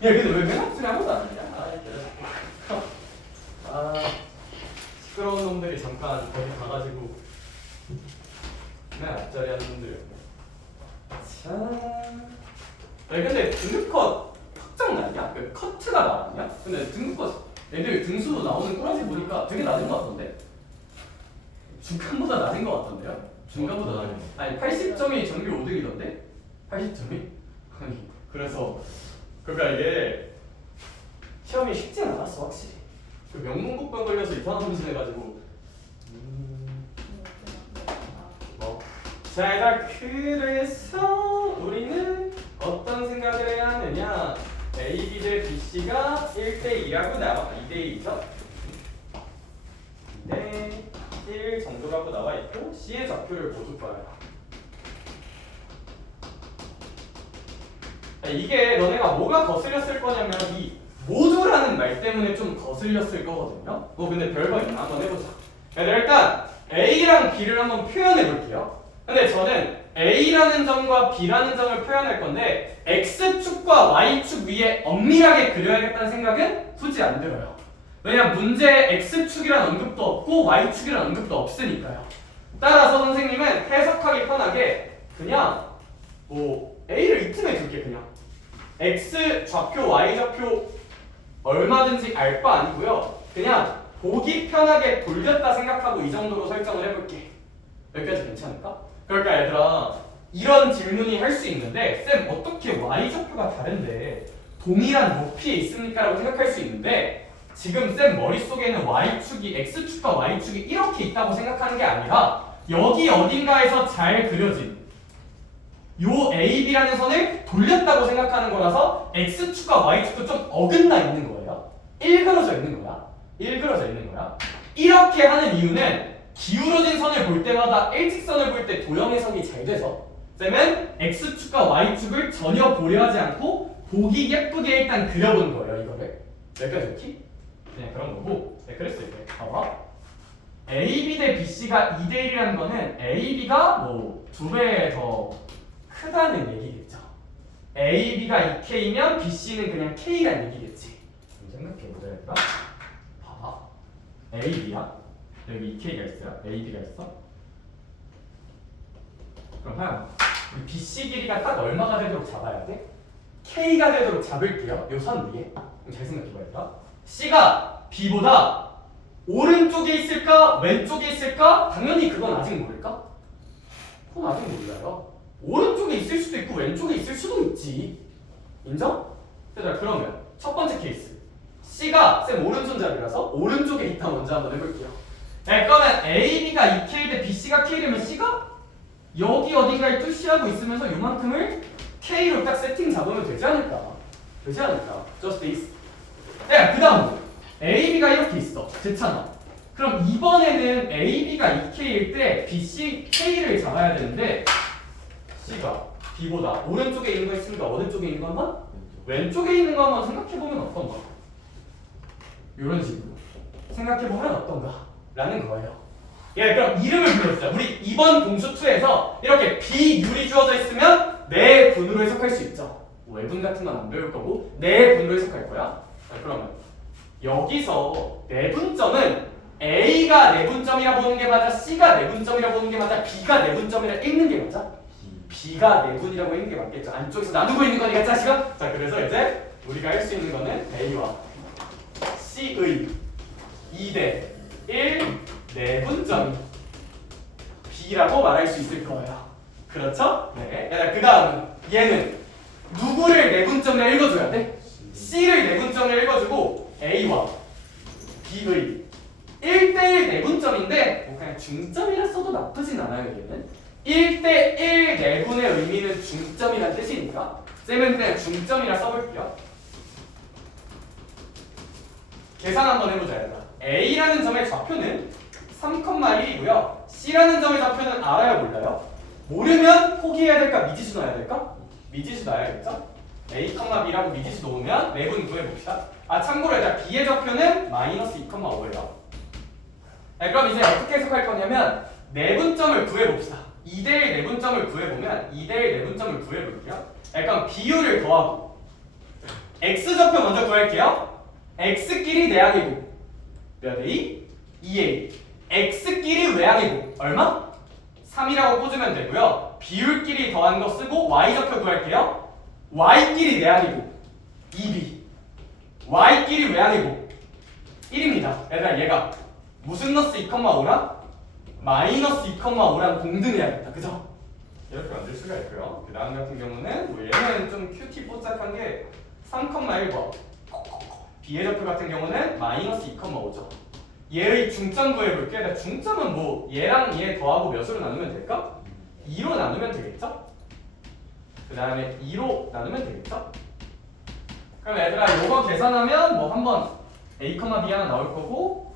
근데 왜 맨날 소리 아무도 안 하냐? 시끄러운 놈들이 잠깐 거기 가가지고 맨 앞자리 하는 놈들. 자, 근데 등급컷 확정 나냐? 커트가 나왔냐? 근데 등급컷 애들 등수 나오는 꼬라지 보니까 되게 낮은 것 같던데? 중간보다 낮은 것 같던데요? 중간보다 낮은 거. 아니 80점이 전교 5등이던데? 80점이? 아니 그래서 그러니까 이게 시험이 쉽지 않았어 확실히. 그 명문국방 걸려서 이상한 소리 해가지고 뭐. 자, 그래서 우리는 어떤 생각을 해야 하느냐? A, B 대 B, C가 1대2라고 나와 2대2죠? 2대1 정도라고 나와 있고 C의 좌표를 모두 봐요. 이게 너네가 뭐가 거슬렸을 거냐면 이 모두라는 말 때문에 좀 거슬렸을 거거든요. 근데 별거 있나? 한번 해보자. 일단 A랑 B를 한번 표현해 볼게요. 근데 저는 A라는 점과 B라는 점을 표현할 건데 X축과 Y축 위에 엄밀하게 그려야겠다는 생각은 굳이 안 들어요. 왜냐면 문제에 X축이란 언급도 없고 Y축이란 언급도 없으니까요. 따라서 선생님은 해석하기 편하게 그냥 뭐 A를 이쯤에 줄게. 그냥 X 좌표, Y 좌표 얼마든지 알 바 아니고요. 그냥 보기 편하게 돌렸다 생각하고 이 정도로 설정을 해볼게. 여기까지 괜찮을까? 그러니까 얘들아 이런 질문이 할 수 있는데 쌤 어떻게 Y좌표가 다른데 동일한 높이에 있습니까? 라고 생각할 수 있는데 지금 쌤 머릿속에는 Y축이 X축과 Y축이 이렇게 있다고 생각하는 게 아니라 여기 어딘가에서 잘 그려진 요 AB라는 선을 돌렸다고 생각하는 거라서 X축과 Y축도 좀 어긋나 있는 거예요. 일그러져 있는 거야. 일그러져 있는 거야. 이렇게 하는 이유는 기울어진 선을 볼 때마다 일직선을 볼 때 도형 해석이 잘 돼서 쌤은 X축과 Y축을 전혀 고려하지 않고 보기 예쁘게 일단 그려본 거예요. 이거를 여기까지 좋지? 그냥 그런 거고. 네, 그랬을 때 봐봐. AB 대 BC가 2대1이라는 거는 AB가 뭐 2배 더 크다는 얘기겠죠. AB가 2K면 BC는 그냥 K라는 얘기겠지. 생각해보자 얘들아. 봐봐. AB야. 여기 2K가 있어요. AB가 있어. 그럼 하얀 우리 BC 길이가 딱 얼마가 되도록 잡아야 돼? K가 되도록 잡을게요. 요 선 위에. 잘 생각해봐 얘들아. C가 B보다 오른쪽에 있을까? 왼쪽에 있을까? 당연히 그건 아직 모를까? 그건 아직 몰라요. 오른쪽에 있을 수도 있고 왼쪽에 있을 수도 있지. 인정? 자, 그러면 첫 번째 케이스 C가 쌤 오른손잡이라서 오른쪽에 있다 먼저 한번 해볼게요. 네, 그러면 AB가 2K 대 BC가 K라면 C가 여기 어딘가에 뚜시하고 있으면서 요만큼을 K로 딱 세팅 잡으면 되지 않을까? 되지 않을까? Just this. 네, 그 다음 AB가 이렇게 있어. 됐잖아. 그럼 이번에는 AB가 2K일 때 BC K를 잡아야 되는데 C가 B보다 오른쪽에 있는 거 있습니까? 어느 쪽에 있는 거 한번? 왼쪽에 있는 거 한번 생각해보면 어떤가? 이런 식으로 생각해보면 어떤가? 라는 거예요. 예, 그럼 이름을 불러주자. 우리 이번 공수2에서 이렇게 비율이 주어져 있으면 내분으로 해석할 수 있죠. 외분 같은 건 안 배울 거고 내분으로 해석할 거야. 자, 그러면 여기서 내분점은 A가 내분점이라 보는 게 맞아? C가 내분점이라 보는 게 맞아? B가 내분점이라 읽는 게 맞아? B가 내분이라고 읽는 게 맞겠죠. 안쪽에서 나누고 있는 거니까 자식아. 자, 그래서 이제 우리가 할 수 있는 거는 A와 C의 2대1 내분점이 B라고 말할 수 있을 거예요. 그렇죠? 네. 그 다음은 얘는 누구를 내분점이라 읽어줘야 돼? C를 내분점이라 읽어주고 A와 B의 1대1 내분점인데 뭐 그냥 중점이라 써도 나쁘진 않아요. 얘는 1대1 내분의 의미는 중점이란 뜻이니까 쌤은 그냥 중점이라 써볼게요. 계산 한번 해보자. 얘들아. A라는 점의 좌표는 3,1이고요. C라는 점의 좌표는 알아요? 몰라요? 모르면 포기해야 될까? 미지수 넣어야 될까? 미지수 넣어야겠죠? A, B라고 미지수 놓으면 내분 구해봅시다. 참고로 일단 B의 좌표는 마이너스 2,5예요. 네, 그럼 이제 어떻게 해석할 거냐면 내분점을 구해봅시다. 2대1 내분점을 구해보면 2대1 내분점을 구해볼게요. 그럼 비율을 더하고 x좌표 먼저 구할게요. x끼리 내항의 곱 몇 a? 2a. x끼리 외항의 곱 얼마? 3이라고 꽂으면 되고요. 비율끼리 더한 거 쓰고 y좌표 구할게요. y끼리 내항의 곱 2b. y끼리 외항의 곱 1입니다. 얘들아 얘가 무슨 너스 2,5랑 마이너스 2,5랑 동등해야겠다. 그죠? 이렇게 만들 수가 있고요. 그 다음 같은 경우는 뭐 얘는 좀 큐티 뽀짝한 게 3,1번. b의 좌표 같은 경우는 마이너스 2,5죠. 얘의 중점 구해볼게. 그러니까 중점은 뭐 얘랑 얘 더하고 몇으로 나누면 될까? 2로 나누면 되겠죠? 그 다음에 2로 나누면 되겠죠? 그럼 얘들아 요거 계산하면 뭐 한번 a, b 하나 나올 거고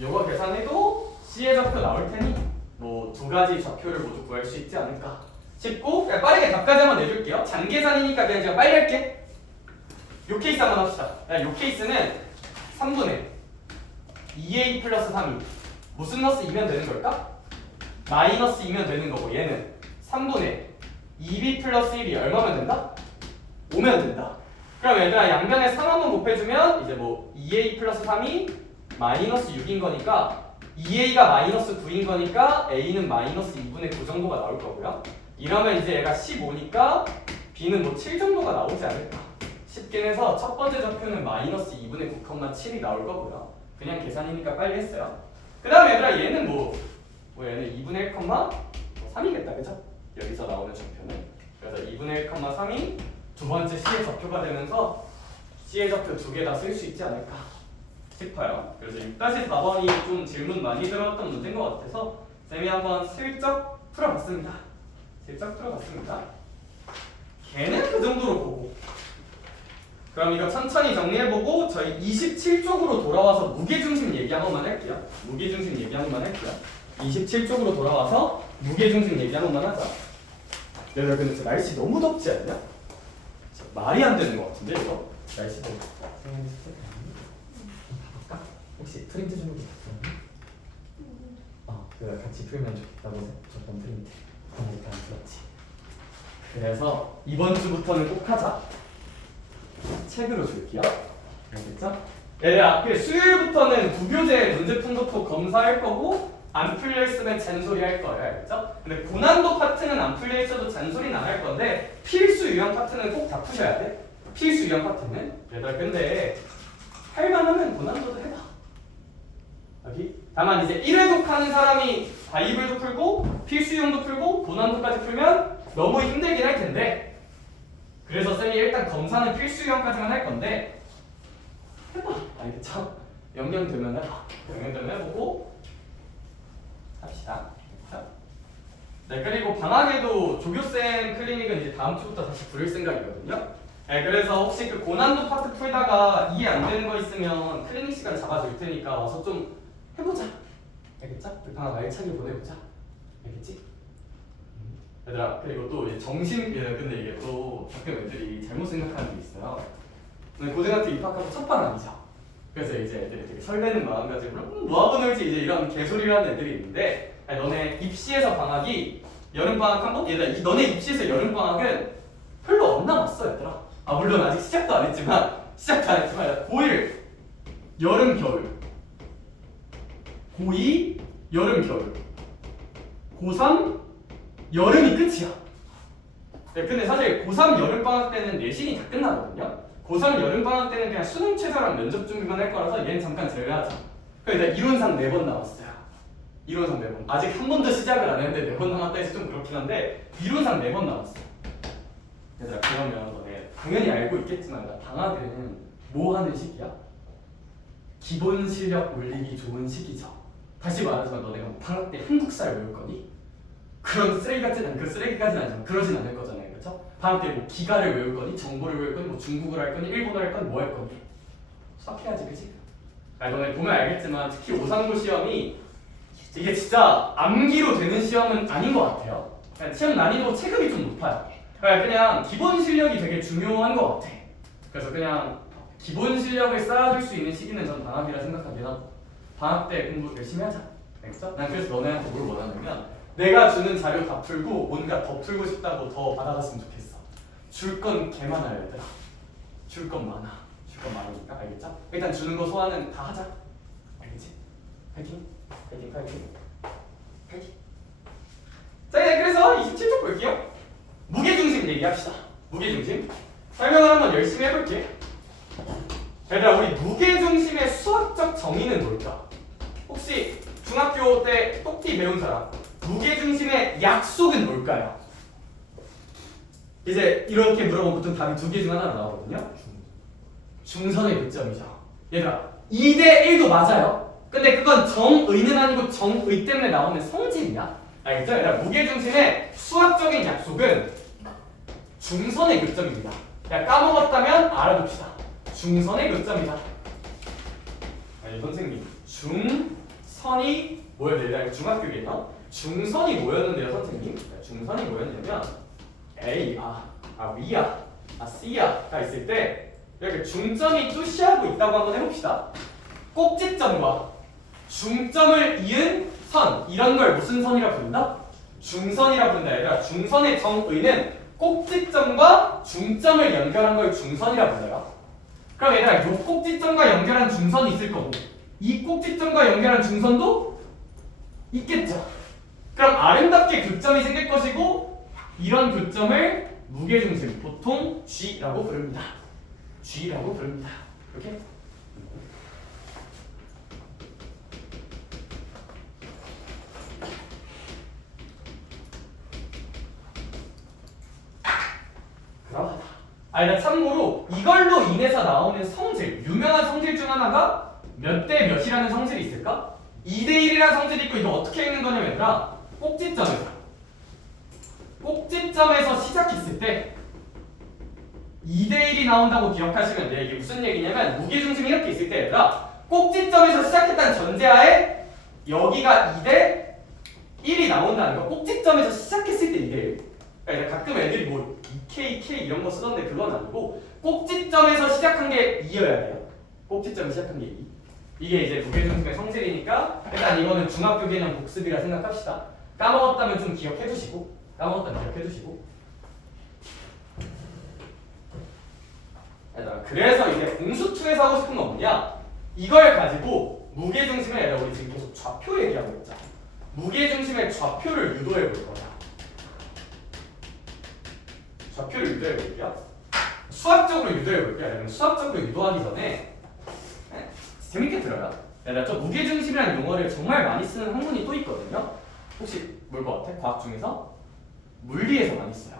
요거 계산해도 c의 좌표 나올 테니 뭐 두 가지 좌표를 모두 구할 수 있지 않을까 싶고 그냥 빠르게 답까지 한번 내줄게요. 장계산이니까 그냥 제가 빨리 할게. 요 케이스 한번 합시다. 요 케이스는 3분의 2a 플러스 3이 무슨 너스 2면 되는 걸까? 마이너스 2면 되는 거고 얘는 3분의 2b 플러스 1이 얼마면 된다? 5면 된다. 그럼 얘들아 양변에 3 한번 곱해주면 이제 뭐 2a 플러스 3이 마이너스 6인 거니까 2a가 마이너스 9인 거니까 a는 마이너스 2분의 9 정도가 나올 거고요. 이러면 이제 얘가 15니까 b는 뭐 7 정도가 나오지 않을까 싶긴 해서 첫 번째 좌표는 마이너스 2분의 9,7이 나올 거고요. 그냥 계산이니까 빨리 했어요. 그 다음에 얘들아 얘는 뭐 얘는 2분의 1,3이겠다 그죠? 여기서 나오는 좌표는 그래서 2분의 1,3이 두 번째 C의 좌표가 되면서 C의 좌표 두 개 다 쓸 수 있지 않을까 싶어요. 그래서 6-4번이 좀 질문 많이 들어왔던 문제인 것 같아서 쌤이 한번 슬쩍 풀어봤습니다. 걔는 그 정도로 보고 그럼 이거 천천히 정리해보고 저희 27쪽으로 돌아와서 무게중심 얘기 한 번만 할게요. 27쪽으로 돌아와서 무게중심 얘기 한 번만 하자. 얘들 근데 진짜 날씨 너무 덥지 않냐? 진짜 말이 안 되는 것 같은데 이거? 날씨 덥 가볼까? 혹시 프린트 주는 게 있어요? 그거 같이 풀면 좋겠다고 저번 프린트 그러니까 안 풀었지. 그래서 이번 주부터는 꼭 하자. 책으로 줄게요. 알겠죠? 얘들아 수요일부터는 구교재 문제풀부터 검사할 거고 안 풀려있으면 잔소리 할 거예요. 알겠죠? 근데 고난도 파트는 안 풀려있어도 잔소리는 안 할 건데 필수 유형 파트는 꼭 다 푸셔야 돼. 필수 유형 파트는. 얘들아 근데 할만하면 고난도도 해봐. 여기 다만 이제 1회독 하는 사람이 바이블도 풀고 필수 유형도 풀고 고난도까지 풀면 너무 힘들긴 할 텐데 그래서 쌤이 일단 검사는 필수 유형까지만 할 건데 해봐. 알겠죠? 연결되면 해봐. 연결되면 해보고 합시다. 네, 그리고 방학에도 조교쌤 클리닉은 이제 다음 주부터 다시 부를 생각이거든요. 네, 그래서 혹시 그 고난도 파트 풀다가 이해 안 되는 거 있으면 클리닉 시간 잡아줄 테니까 와서 좀 해보자. 알겠죠? 그 방학 알차게 보내보자. 알겠지? 얘들아 그리고 또 근데 이게 또 가끔 애들이 잘못 생각하는 게 있어요. 고등학교 입학하고 첫 반 아니죠. 그래서 이제 애들이 되게 설레는 마음가짐으로 뭐하고 놀지 이제 이런 개소리를 하는 애들이 있는데 아니, 너네 입시에서 방학이 여름방학 한번? 얘들아 너네 입시에서 여름방학은 별로 안 남았어 얘들아. 물론 아직 시작도 안 했지만 고1 여름 겨울 고2 여름 겨울 고3 여름이 끝이야. 네, 근데 사실 고3 여름방학 때는 내신이 다 끝나거든요. 고3 여름방학 때는 그냥 수능 최저랑 면접 준비만 할 거라서 얘는 잠깐 제외하자. 그래서 이론상 4번 남았어요. 이론상 4번. 아직 한 번도 시작을 안 했는데 4번 남았다 해서 좀 그렇긴 한데 이론상 4번 남았어. 얘들아 그러면 너네 당연히 알고 있겠지만 방학은 뭐 하는 시기야? 기본 실력 올리기 좋은 시기죠. 다시 말하지만 너네가 방학 때 한국사를 외울 거니? 그런 쓰레기까지는 아니지만 그러진 않을 거잖아요. 그렇죠? 방학 때 뭐 기가를 외울 거니? 정보를 외울 거니? 뭐 중국어를 할 거니? 일본어를 할 거니? 뭐 할 거니? 수학해야지 그치? 너네 보면 알겠지만 특히 539 시험이 이게 진짜 암기로 되는 시험은 아닌 것 같아요. 시험 난이도 체급이 좀 높아요. 그냥 기본 실력이 되게 중요한 것 같아. 그래서 그냥 기본 실력을 쌓아줄 수 있는 시기는 전 방학이라 생각하긴 하고 방학 때 공부 열심히 하자. 알겠죠? 난 그래서 너네한테 뭘 원하냐면 내가 주는 자료 다 풀고 뭔가 더 풀고 싶다고 더 받아갔으면 좋겠어. 줄 건 개 많아요 얘들아. 줄 건 많아. 줄 건 많으니까. 알겠죠? 일단 주는 거 소화는 다 하자. 알겠지? 파이팅. 파이팅 파이팅. 파이팅. 자, 이제 그래서 27쪽 볼게요. 무게중심 얘기합시다. 무게중심. 설명을 한번 열심히 해볼게. 얘들아, 우리 무게중심의 수학적 정의는 뭘까? 혹시 중학교 때 똑띠 배운 사람, 무게중심의 약속은 뭘까요? 이제 이렇게 물어보면 보통 답이 두 개 중 하나로 나오거든요. 중선의 교점이죠. 얘들아, 2대 1도 맞아요. 근데 그건 정의는 아니고 정의 때문에 나오는 성질이야. 알겠죠? 얘들아, 무게중심의 수학적인 약속은 중선의 교점입니다. 야, 까먹었다면 알아둡시다. 중선의 교점이다. 아니 선생님, 중선이 뭐였는데? 중학교겠나? 중선이 뭐였는데요, 선생님? 중선이 뭐였냐면 A, B야, C야가 있을 때 이렇게 중점이 뚜시하고 있다고 한번 해봅시다. 꼭지점과 중점을 이은 선, 이런 걸 무슨 선이라 부른다? 중선이라 부른다. 얘들아, 중선의 정의는 꼭지점과 중점을 연결한 걸 중선이라 불러요. 그럼 얘들아, 이 꼭지점과 연결한 중선이 있을 거고 이 꼭지점과 연결한 중선도 있겠죠. 그럼 아름답게 교점이 생길 것이고 이런 교점을 무게중심, 보통 G라고 부릅니다. G라고 부릅니다. 이렇게. 그러하다. 나 참고로 이걸로 인해서 나오는 성질, 유명한 성질 중 하나가 몇 대 몇이라는 성질이 있을까? 2대 1이라는 성질이 있고, 이거 어떻게 읽는 거냐면 얘들아, 꼭지점에서 시작했을 때 2대 1이 나온다고 기억하시면 돼. 이게 무슨 얘기냐면 무게중심이 이렇게 있을 때 얘들아, 꼭지점에서 시작했다는 전제하에 여기가 2대 1이 나온다는 거. 꼭지점에서 시작했을 때 2대 1. 그러니까 가끔 애들이 뭐 K 이런 거 쓰던데 그건 아니고 꼭지점에서 시작한 게 2여야 돼요. 꼭지점에 시작한 게 2. 이게 이제 무게중심의 성질이니까 일단 이거는 중학교 개념 복습이라 생각합시다. 까먹었다면 좀 기억해 두시고. 그래서 이제 공수2에서 하고 싶은 건 뭐냐? 이걸 가지고 무게중심을 얘들아, 우리 지금 계속 좌표 얘기하고 있잖아. 무게중심의 좌표를 유도해 볼 거야. 좌표를 유도해 볼게요. 수학적으로 유도해 볼게요. 여러분, 수학적으로 유도하기 전에 재밌게 들어요. 얘들아, 저 무게중심이라는 용어를 정말 많이 쓰는 학문이 또 있거든요. 혹시 뭘 것 같아? 과학 중에서? 물리에서 많이 써요.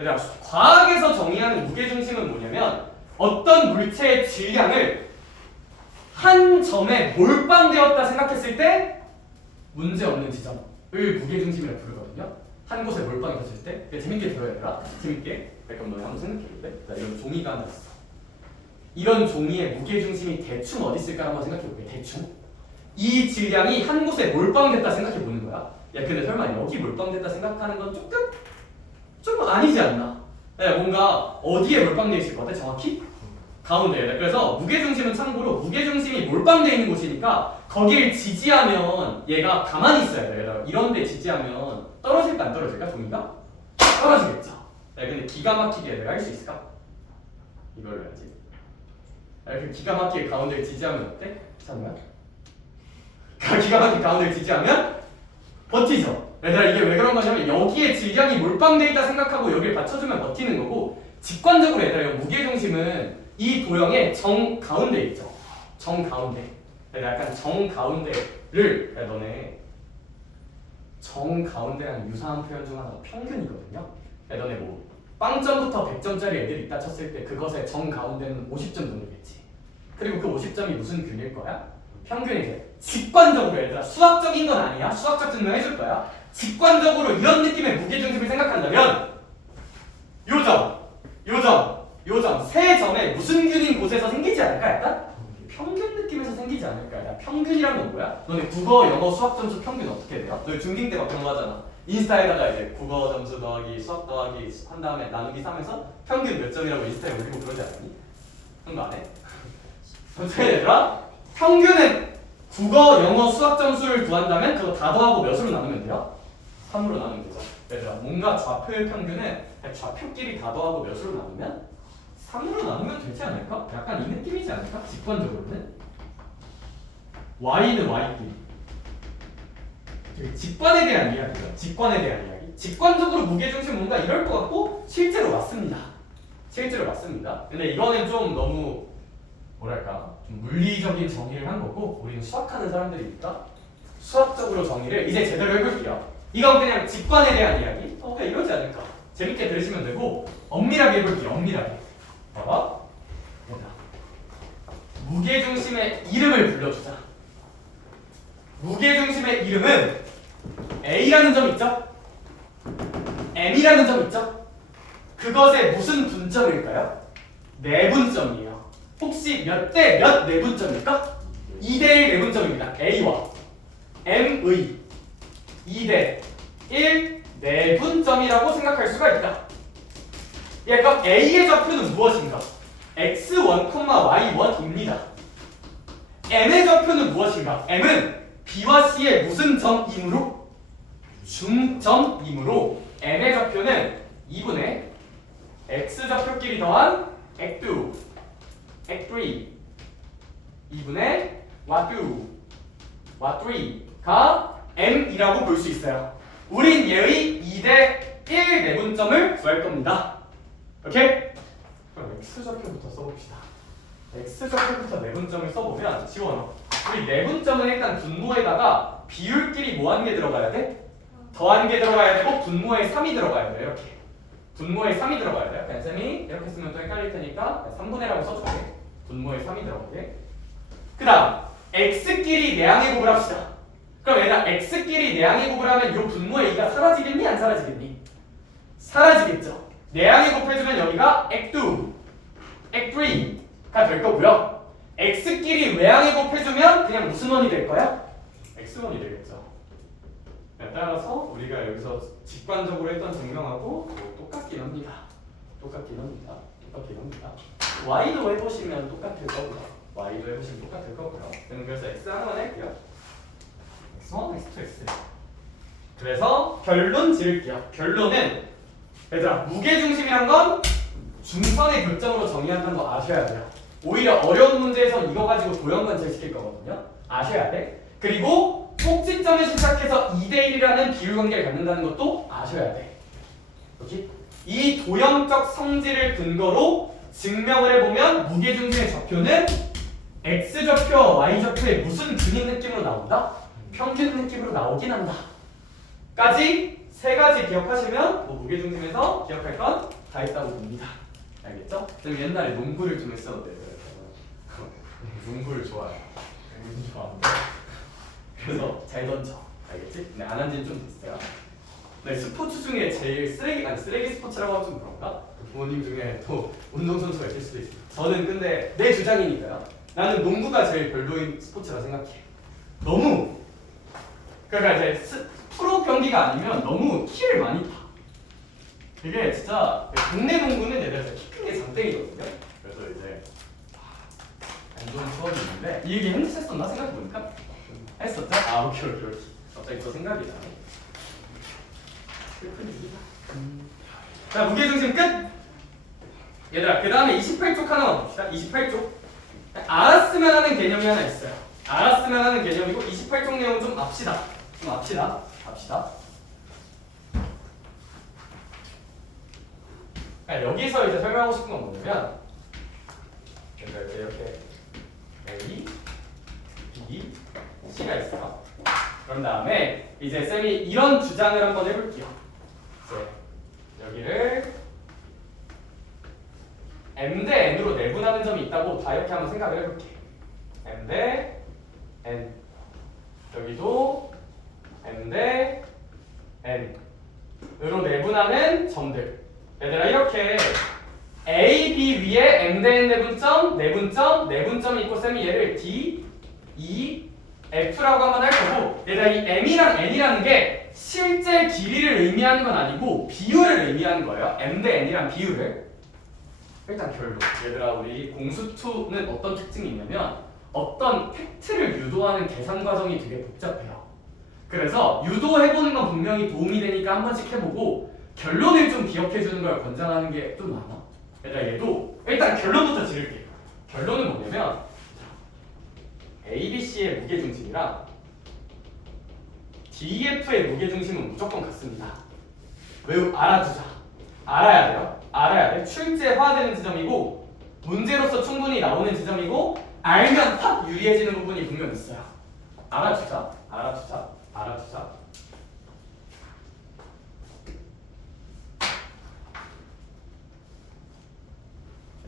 얘들아, 과학에서 정의하는 무게중심은 뭐냐면 어떤 물체의 질량을 한 점에 몰빵되었다 생각했을 때 문제없는 지점을 무게중심이라고 부르거든요. 한 곳에 몰빵이 됐을 때. 재밌게 들어야 되라. 재밌게. 그럼 너네 한번 생각해볼래? 이런 종이가 하나 있어. 이런 종이의 무게중심이 대충 어디 있을까 한번 생각해볼게. 대충. 이 질량이 한 곳에 몰빵됐다 생각해보는 거야. 야, 근데 설마 여기 몰빵됐다 생각하는 건 조금 아니지 않나? 야, 뭔가 어디에 몰빵되어 있을 것 같아? 정확히? 가운데에. 그래서 무게중심은 참고로 무게중심이 몰빵되어 있는 곳이니까 거길 지지하면 얘가 가만히 있어야 돼. 이런 데 지지하면 떨어질까 안 떨어질까? 종이가? 떨어지겠죠. 야, 근데 기가 막히게 내가 할 수 있을까? 이걸로 해야지. 이렇게 기가 막히게 가운데를 지지하면 어때? 잠깐만. 기가 막히게 가운데를 지지하면 버티죠. 얘들아, 이게 왜 그런 거냐면 여기에 질량이 몰빵되어 있다 생각하고 여기를 받쳐주면 버티는 거고, 직관적으로 얘들아, 무게중심은 이 도형의 정가운데 있죠. 정가운데. 얘들아, 약간 정가운데를, 야, 너네 정가운데랑 유사한 표현 중 하나가 평균이거든요. 야, 너네 뭐 빵점부터 100점짜리 애들이 있다 쳤을 때 그것의 정가운데는 50점 정도겠지. 그리고 그 50점이 무슨 균일 거야? 평균이지. 직관적으로 얘들아, 수학적인 건 아니야. 수학적 증명 해줄 거야. 직관적으로 이런 느낌의 무게중심을 생각한다면 요점 세 점에 무슨 균인 곳에서 생기지 않을까? 약간 평균 느낌에서 생기지 않을까? 야, 평균이란 건 뭐야? 너네 국어, 영어, 수학 점수 평균 어떻게 돼요? 너희 중딩 때 막 그런 거 하잖아. 인스타에다가 이제 국어 점수 더하기 수학 더하기 한 다음에 나누기 3해서 평균 몇 점이라고 인스타에 올리고 그러지 않니? 그런 거 안 해? 어떻게 얘들아? 평균은 국어, 영어, 수학 점수를 구한다면 그거 다 더하고 몇으로 나누면 돼요? 3으로 나누면 되죠. 얘들아, 뭔가 좌표의 평균은 좌표끼리 다 더하고 몇으로 나누면? 3으로 나누면 되지 않을까? 약간 이 느낌이지 않을까? 직관적으로는 y는 y끼리 직관에 대한 이야기죠. 직관에 대한 이야기. 직관적으로 무게중심 뭔가 이럴 것 같고 실제로 맞습니다. 실제로 맞습니다. 근데 이거는 좀 너무 뭐랄까 좀 물리적인 정의를 한 거고 우리는 수학하는 사람들이니까 수학적으로 정의를 이제 제대로 해볼게요. 이건 그냥 직관에 대한 이야기. 그냥 이러지 않을까. 재밌게 들으시면 되고 엄밀하게 해볼게요. 엄밀하게. 봐봐. 무게중심의 이름을 불러주자. 무게중심의 이름은 A라는 점 있죠? M이라는 점 있죠? 그것의 무슨 분점일까요? 내분점이에요. 혹시 몇 대 몇 내분점일까? 2대1 내분점입니다. A와 M의 2대 1 내분점이라고 생각할 수가 있다. 예, 그럼 A의 좌표는 무엇인가? x1, y1입니다. M의 좌표는 무엇인가? M은 B와 C의 무슨 점이므로? 중점이므로 M의 좌표는 2분의 X좌표끼리 더한 x2, x3 2분의 y2, y3가 M이라고 볼 수 있어요. 우린 얘의 2대 1 내분점을 구할 겁니다. 오케이? 그럼 X좌표부터 써봅시다. X좌표부터 내분점을 써보면 지원아 우리 내분점은 일단 분모에다가 비율끼리 뭐 한 개 들어가야 돼? 더한 개 들어가야 되고 분모에 3이 들어가야 돼. 이렇게 분모에 3이 들어가야 돼요. 그냥 쌤이 이렇게 쓰면 또 헷갈릴 테니까 3분의라고 써줄게. 분모에 3이 들어가게. 그 다음 X끼리 내항의 곱을 합시다. 그럼 얘가 X끼리 내항의 곱을 하면 이 분모의 2가 사라지겠니? 안 사라지겠니? 사라지겠죠. 내항의 곱해주면 여기가 x2, x3가 될 거고요. X끼리 외항의 곱해주면 그냥 무슨 원이 될 거야? x1이 되겠죠. 따라서 우리가 여기서 직관적으로 했던 증명하고 똑같긴 합니다. 똑같긴 합니다. y도 해보시면 똑같을 거고요. y도 해보시면 똑같을 거고요. 그래서 x 하나만 할게요. x1, x2, x3. 그래서 결론 지을게요. 결론은 얘들아 무게중심이란 건 중선의 교점으로 정의한다는 거 아셔야 돼요. 오히려 어려운 문제에선 이거 가지고 도형관찰 시킬 거거든요. 아셔야 돼. 그리고 꼭지점을 시작해서 2대1이라는 비율관계를 갖는다는 것도 아셔야 돼. 그렇지? 이 도형적 성질을 근거로 증명을 해보면 무게중심의 좌표는 x좌표와 y좌표의 무슨 근인 느낌으로 나온다? 평균 느낌으로 나오긴 한다. 까지 세 가지 기억하시면 무게중심에서 기억할 건 다 있다고 봅니다. 알겠죠? 저 옛날에 농구를 좀 했었는데 농구를 좋아해요. 농구 좋아하는데 그래서 잘 던져. 알겠지? 근데 안 한 지는 좀 됐어요. 네, 스포츠 중에 제일 쓰레기 스포츠라고 하면 좀 그런가? 부모님 중에 또 운동선수가 있을 수도 있어요. 저는 근데 내 주장이니까요. 나는 농구가 제일 별로인 스포츠라 생각해. 너무 그러니까 이제 프로 경기가 아니면 너무 키를 많이 타. 이게 진짜 국내 농구는 얘들 키 큰 게 장땡이거든요. 그래서 이제 안 좋은 수업이 있는데 이 얘기 현지 했었나 생각해보니까 했었죠? 아 오케이. 갑자기 또 생각이 나네. 자 무게중심 끝! 얘들아 그 다음에 28쪽 하나만 봅시다. 28쪽 알았으면 하는 개념이 하나 있어요. 알았으면 하는 개념이고 28쪽 내용 좀 압시다. 여기서 이제 설명하고 싶은 건 뭐냐면 이렇게 A, B, C가 있어요. 그런 다음에 이제 쌤이 이런 주장을 한번 해볼게요. 이제 여기를 M 대 N으로 내분하는 점이 있다고 다 이렇게 한번 생각을 해볼게. M 대 N 여기도 M 대 N으로 내분하는 점들. 얘들아 이렇게 A, B 위에 M 대 N 내분점이 있고 쌤이 얘를 D, E, F라고 한번 할 거고 얘들아 이 M이랑 N이라는 게 실제 길이를 의미하는 건 아니고 비율을 의미하는 거예요. M 대 N이란 비율을. 일단 결론. 얘들아 우리 공수2는 어떤 특징이 있냐면 어떤 팩트를 유도하는 계산 과정이 되게 복잡해요. 그래서 유도해보는 건 분명히 도움이 되니까 한 번씩 해보고 결론을 좀 기억해주는 걸 권장하는 게 좀 많아. 얘들아 얘도 일단 결론부터 지를게요. 결론은 뭐냐면 ABC의 무게중심이랑 DEF의 무게중심은 무조건 같습니다. 알아두자. 알아야 돼요. 알아야 돼. 출제화되는 지점이고 문제로서 충분히 나오는 지점이고 알면 확 유리해지는 부분이 분명 있어요. 알아두자. 알아두자. 알아두자.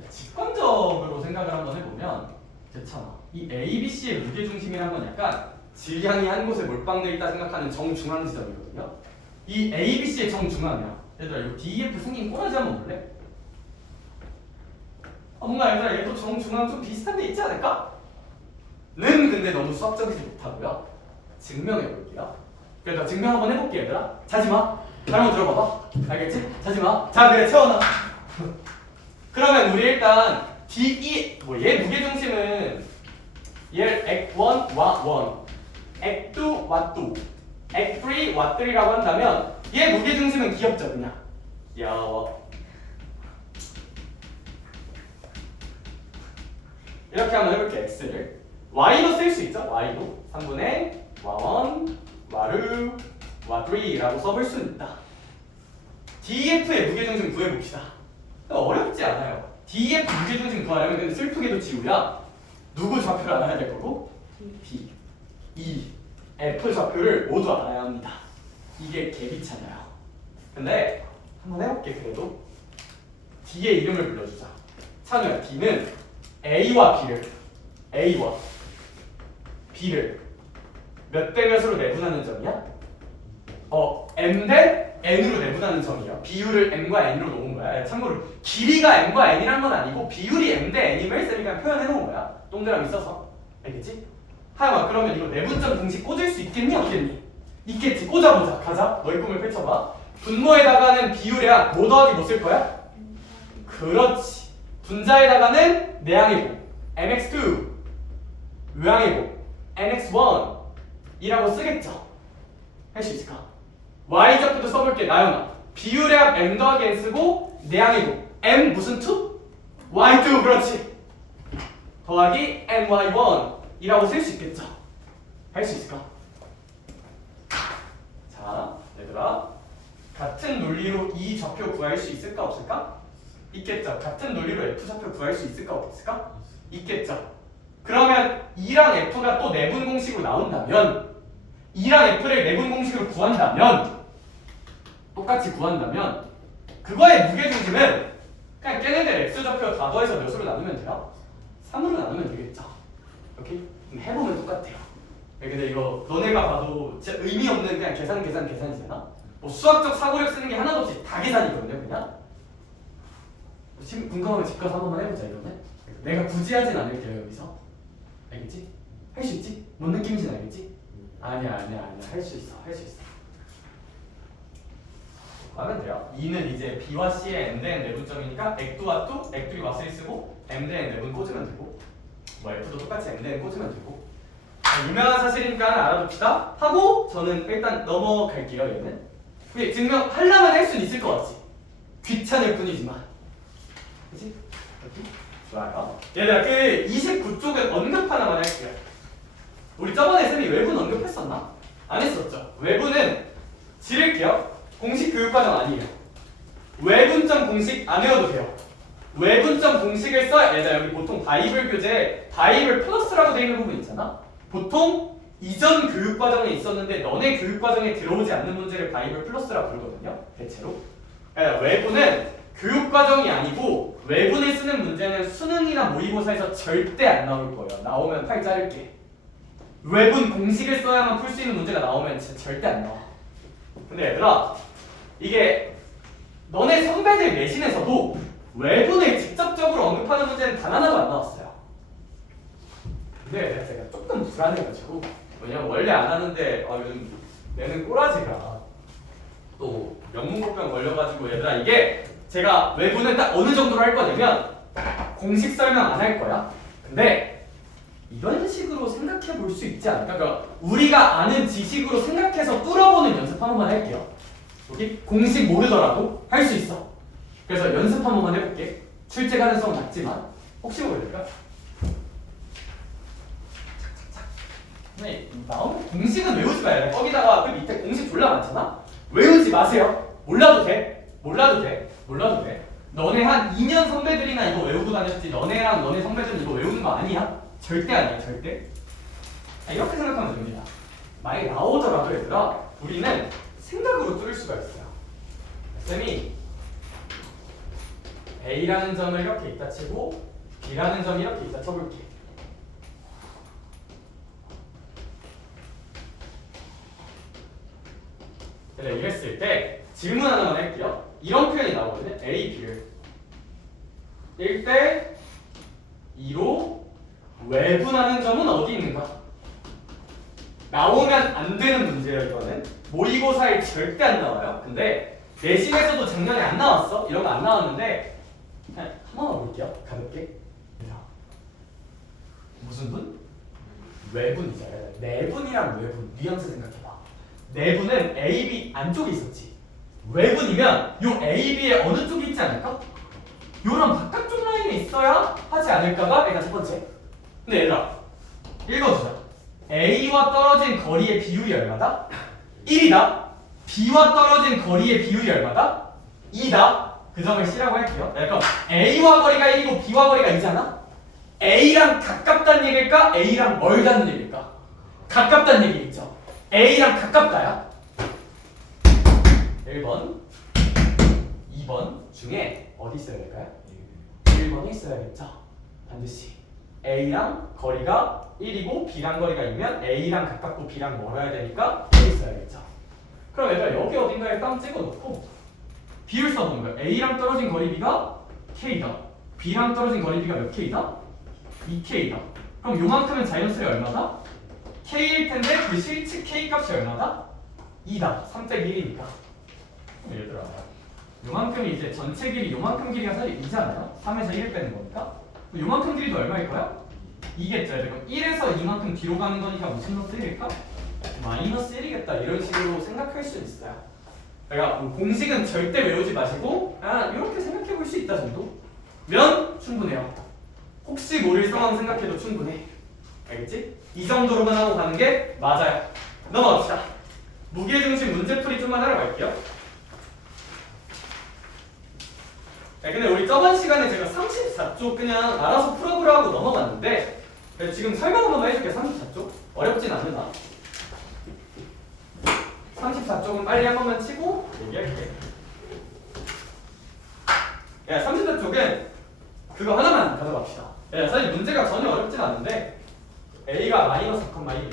직관적으로 생각을 한번 해보면 괜찮아. 이 ABC의 무게중심이라는 건 약간 질량이 한 곳에 몰빵되어 있다 생각하는 정중앙 지점이거든요. 이 ABC의 정중앙이야. 얘들아 이거 DEF 생긴 꼬라지 한번 볼래? 뭔가 얘들아 얘도 정중앙 좀 비슷한 데 있지 않을까? 는 근데 너무 수학적이지 못하고요. 증명해 볼게요. 그래서 증명 한번 해볼게 얘들아. 자지마. 잘못 들어봐봐. 알겠지? 자지마. 자 그래 채워놔. 그러면 우리 일단 얘 무게중심은 얘를 액1, 와1, 액2, 와2, 액3, 와3라고 한다면 얘 무게중심은 귀엽죠 그냥. 귀여워. 이렇게 한번 해볼게. x를 y도 쓸 수 있죠. y도 3분의 와1, 와2, 와3라고 써볼 수 있다. DEF의 무게중심 구해봅시다. 어렵지 않아요. DEF 무게중심 구하려면 근데 슬프게도 지우야 누구 좌표를 알아야 될 거고 D, E, F 좌표를 모두 알아야 합니다. 이게 개비잖아요. 근데 한번 해볼게. 그래도 D의 이름을 불러주자. 찬우야 D는 A와 B를 몇 대 몇으로 내분하는 점이야? M 대 N으로 내분하는 점이야. 비율을 M과 N으로 놓은 거야. 참고로 길이가 M과 N이란 건 아니고 비율이 M 대 N임을 그냥 표현해 놓은 거야. 동그라미 써서. 알겠지? 하여간 그러면 이거 내분점 공식 꽂을 수 있겠니 없겠니? 있겠지. 꽂아보자. 가자. 너희 꿈을 펼쳐봐. 분모에다가는 비율이야. 뭐 더하기 뭐 쓸 거야? 그렇지. 분자에다가는 내항이고 mx2 외항이고 nx1 이라고 쓰겠죠. 할 수 있을까? y좌표도 써볼게. 나연아 비율의 합 m 더하기 n 쓰고 내항이고 m 무슨 2? y2 그렇지. 더하기 my1 이라고 쓸 수 있겠죠. 할 수 있을까? 자 얘들아 같은 논리로 이 좌표 구할 수 있을까 없을까? 있겠죠. 같은 논리로 F좌표 구할 수 있을까 없을까? 있겠죠. 그러면 2랑 F가 또 내분 공식으로 나온다면 2랑 F를 내분 공식으로 구한다면 똑같이 구한다면 그거의 무게중심은 그냥 걔네들 X좌표 다 더해서 몇으로 나누면 돼요? 3으로 나누면 되겠죠. 오케이? 그럼 해보면 똑같아요. 근데 이거 너네가 봐도 진짜 의미 없는 그냥 계산이잖아? 뭐 수학적 사고력 쓰는 게 하나도 없이 다 계산이거든요 그냥. 궁금하면 집 가서 한 번만 해보자 이러면. 내가 굳이 하진 않을게요 여기서. 알겠지? 할 수 있지? 뭔 느낌인지는 알겠지? 아니야 할 수 있어. 하면 돼요. 2는 이제 B와 C의 M 대 N 내분점이니까 액두와 뚜, 액두리 와3 쓰고 M 대 N 내분 꽂으면 되고 뭐 F도 똑같이 M 대 N 꽂으면 되고 유명한 사실이니까 알아둡시다 하고 저는 일단 넘어갈게요. 얘는 근데 증명하려면 할 수는 있을 것 같지? 귀찮을 뿐이지만 그치? 좋아요. 얘들아 그 29쪽은 언급 하나만 할게요. 우리 저번에 쌤이 외분 언급했었나? 안 했었죠. 외분은 지를게요. 공식 교육과정 아니에요. 외분점 공식 안 외워도 돼요. 외분점 공식을 써야 얘들아 여기 보통 바이블 교재에 바이블 플러스라고 되어 있는 부분 있잖아. 보통 이전 교육과정에 있었는데 너네 교육과정에 들어오지 않는 문제를 바이블 플러스라고 부르거든요. 대체로. 외분은 교육과정이 아니고 외분을 쓰는 문제는 수능이나 모의고사에서 절대 안 나올 거예요. 나오면 팔 자를게. 외분 공식을 써야만 풀 수 있는 문제가 나오면 진짜 절대 안 나와. 근데 얘들아 이게 너네 선배들 내신에서도 외분을 직접적으로 언급하는 문제는 단 하나도 안 나왔어요. 근데 제가 조금 불안해가지고 왜냐면 원래 안 하는데 요즘 내는 꼬라지가 또 명문고병 걸려가지고 얘들아 이게 제가 외분은 딱 어느 정도로 할 거냐면 공식 설명 안 할 거야. 근데 이런 식으로 생각해 볼 수 있지 않을까? 그러니까 우리가 아는 지식으로 생각해서 뚫어보는 연습 한 번만 할게요. 여기 공식 모르더라도 할 수 있어. 그래서 연습 한 번만 해볼게. 출제 가능성은 낮지만 혹시 모르니까. 네, 나오는 공식은 외우지 마요. 거기다가 그 밑에 공식 졸라 많잖아. 외우지 마세요. 몰라도 돼. 몰라도 돼. 몰라도 돼. 너네 한 2년 선배들이나 이거 외우고 다녔지. 너네랑 너네 선배들은 이거 외우는 거 아니야. 절대 아니야. 절대. 이렇게 생각하면 됩니다. 만약에 나오더라도 얘들아, 우리는 생각으로 뚫을 수가 있어요. 쌤이 A라는 점을 이렇게 있다 치고 B라는 점이 이렇게 있다 쳐볼게. 그래, 이랬을 때 질문 하나만 할게요. 이런 표현이 나오거든요. A, B를 1대 2로 외분하는 점은 어디 있는가? 나오면 안 되는 문제예요. 이거는 모의고사에 절대 안 나와요. 근데 내신에서도 작년에 안 나왔어. 이런 거 안 나왔는데 한 번만 볼게요. 가볍게. 무슨 분? 외분이잖아요. 내분이랑 외분. 뉘앙스 생각해봐. 내분은 A, B 안쪽에 있었지. 외분이면 요 A, B의 어느 쪽에 있지 않을까? 요런 바깥쪽 라인에 있어야 하지 않을까가 일단 첫 번째. 근데 얘들아, 읽어주자. A와 떨어진 거리의 비율이 얼마다? 1이다. B와 떨어진 거리의 비율이 얼마다? 2다. 그 점을 C라고 할게요. 그럼 A와 거리가 1이고 B와 거리가 2잖아? A랑 가깝다는 얘기일까? A랑 멀다는 얘기일까? 가깝다는 얘기겠죠. A랑 가깝다야. 1번, 2번 중에 어디 있어야 될까요? 1번이 있어야겠죠. 반드시 A랑 거리가 1이고 B랑 거리가 2면 A랑 가깝고 B랑 멀어야 되니까 1이 있어야겠죠. 그럼 얘들아, 여기 어딘가에 땀 찍어놓고 B를 써보는 거야. A랑 떨어진 거리 B가 K다. B랑 떨어진 거리 B가 몇 K다? 2K다. 그럼 요만큼은 자연수의 얼마다? K일 텐데 그 실측 K 값이 얼마다? 2다. 3/1이니까. 얘들아, 요만큼이 이제 전체 길이 요만큼 길이가 사실 2잖아요. 3에서 1을 빼는 거니까. 요만큼 길이도 얼마일 거야? 2겠죠. 그럼 1에서 이만큼 뒤로 가는 거니까 무슨 노트 1일까? 마이너스 1이겠다. 이런 식으로 생각할 수 있어요. 그러니까 공식은 절대 외우지 마시고 이렇게 생각해 볼 수 있다 정도면 충분해요. 혹시 모를 상황 생각해도 충분해. 알겠지? 이 정도로만 하고 가는 게 맞아요. 넘어갑시다. 무게중심 문제풀이 좀만 하러 갈게요. 근데 우리 저번 시간에 제가 34쪽 그냥 알아서 풀어보라 하고 넘어갔는데 지금 설명 한 번만 해줄게. 34쪽 어렵진 않는다. 34쪽은 빨리 한 번만 치고 얘기할게. 야, 34쪽은 그거 하나만 가져갑시다. 야, 사실 문제가 전혀 어렵진 않은데 A가 마이너스 4,1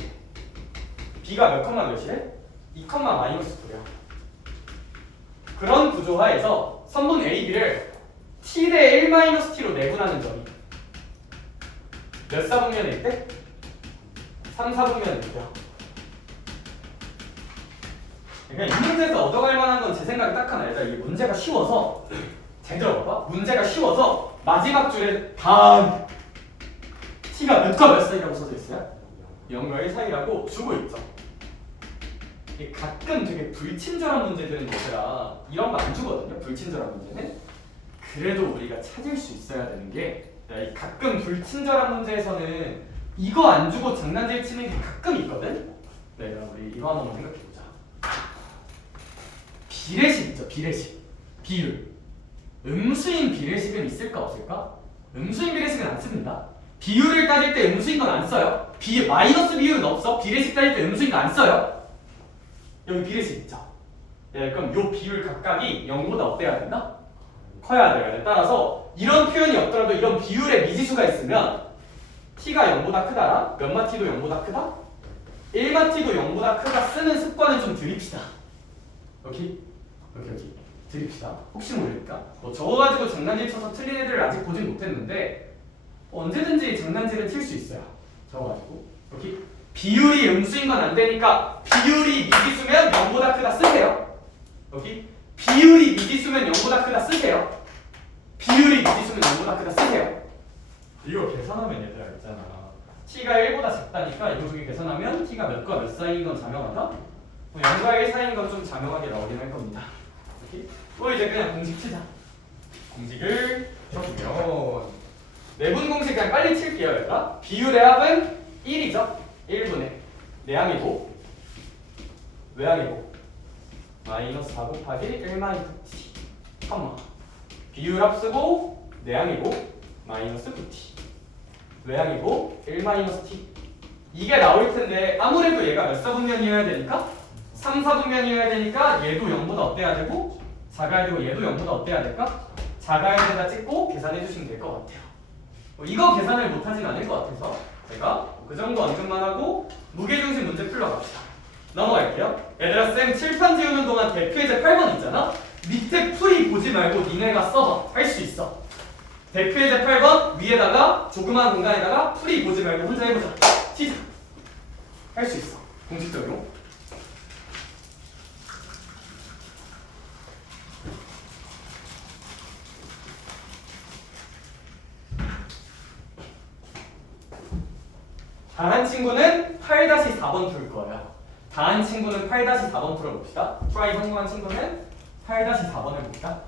B가 몇 컴마 몇이래? 2, 마이너스 9야. 그런 구조하에서 선분 A, B를 t 대 1 마이너스 t로 내분하는 점이 몇 사분면일 때? 3, 4분면일 때야. 그러니까 이 문제에서 얻어갈 만한 건 제 생각에 딱 하나. 일단 이게 문제가 쉬워서 잘 들어봐봐. 문제가 쉬워서 마지막 줄에 단 t가 몇과 몇 사이라고 써져 있어요? 0과 1 사이라고 주고 있죠. 가끔 되게 불친절한 문제들은 얘들아 이런 거 안 주거든요. 불친절한 문제는. 그래도 우리가 찾을 수 있어야 되는 게 가끔 불친절한 문제에서는 이거 안 주고 장난질 치는 게 가끔 있거든. 네, 그럼 우리 이거 한번 생각해보자. 비례식 있죠. 비례식. 비율. 음수인 비례식은 있을까 없을까? 음수인 비례식은 안 씁니다. 비율을 따질 때 음수인 건 안 써요. 마이너스 비율은 없어. 비례식 따질 때 음수인 거 안 써요. 여기 비례식 있죠. 네, 그럼 요 비율 각각이 0보다 어때야 된다? 커야 돼요. 따라서 이런 표현이 없더라도 이런 비율의 미지수가 있으면 t가 0보다 크다라 몇 마 t도 0보다 크다? 1마 t도 0보다 크다 쓰는 습관은 좀 들입시다. 오케이? 들입시다. 혹시 모르니까. 뭐 저거 가지고 장난질 쳐서 틀린 애들을 아직 보진 못했는데 언제든지 장난질은 칠 수 있어요. 저거 가지고. 오케이? 비율이 음수인 건 안 되니까 비율이 미지수면 0보다 크다 쓰세요. 오케이? 비율이 미지수면 0보다 크다 쓰세요. 비율이 미지수면 0보다 크다 쓰세요. 이거 계산하면 얘들아 있잖아. t가 1보다 작다니까 이거 중에 계산하면 t가 몇과 몇 사이인 건 자명하다? 0과 1 사이인 건 좀 자명하게 나오긴 할 겁니다. 오케이? 또 이제 그냥 공식 치자. 공식을 쳐주면 내분 공식 그냥 빨리 칠게요. 얘들아. 비율의 합은 1이죠. 1분의 내항이고 외항이고 마이너스 4 곱하기 1 마이너스 t 컴마 비율 합쓰고 내항이고 마이너스 9t 외항이고 1 마이너스 t 이게 나올 텐데 아무래도 얘가 몇 사분면이어야 되니까 3, 4분면이어야 되니까 얘도 0보다 어때야 되고 작아야 되고 얘도 0보다 어때야 될까? 작아야 된다 찍고 계산해 주시면 될 것 같아요. 이거 계산을 못하진 않을 것 같아서 제가 그 정도 언급만 하고 무게중심 문제 풀러 갑시다. 넘어갈게요. 얘들아 쌤 칠판 지우는 동안 대표예제 8번 있잖아? 밑에 풀이 보지 말고 니네가 써봐. 할 수 있어. 대표예제 8번 위에다가 조그마한 공간에다가 풀이 보지 말고 혼자 해보자. 시작. 할 수 있어. 공식적으로. 다한 친구는 8-4번 풀 거예요. 다한 친구는 8-4번 풀어봅시다. try 성공한 친구는 8-4번 해봅시다.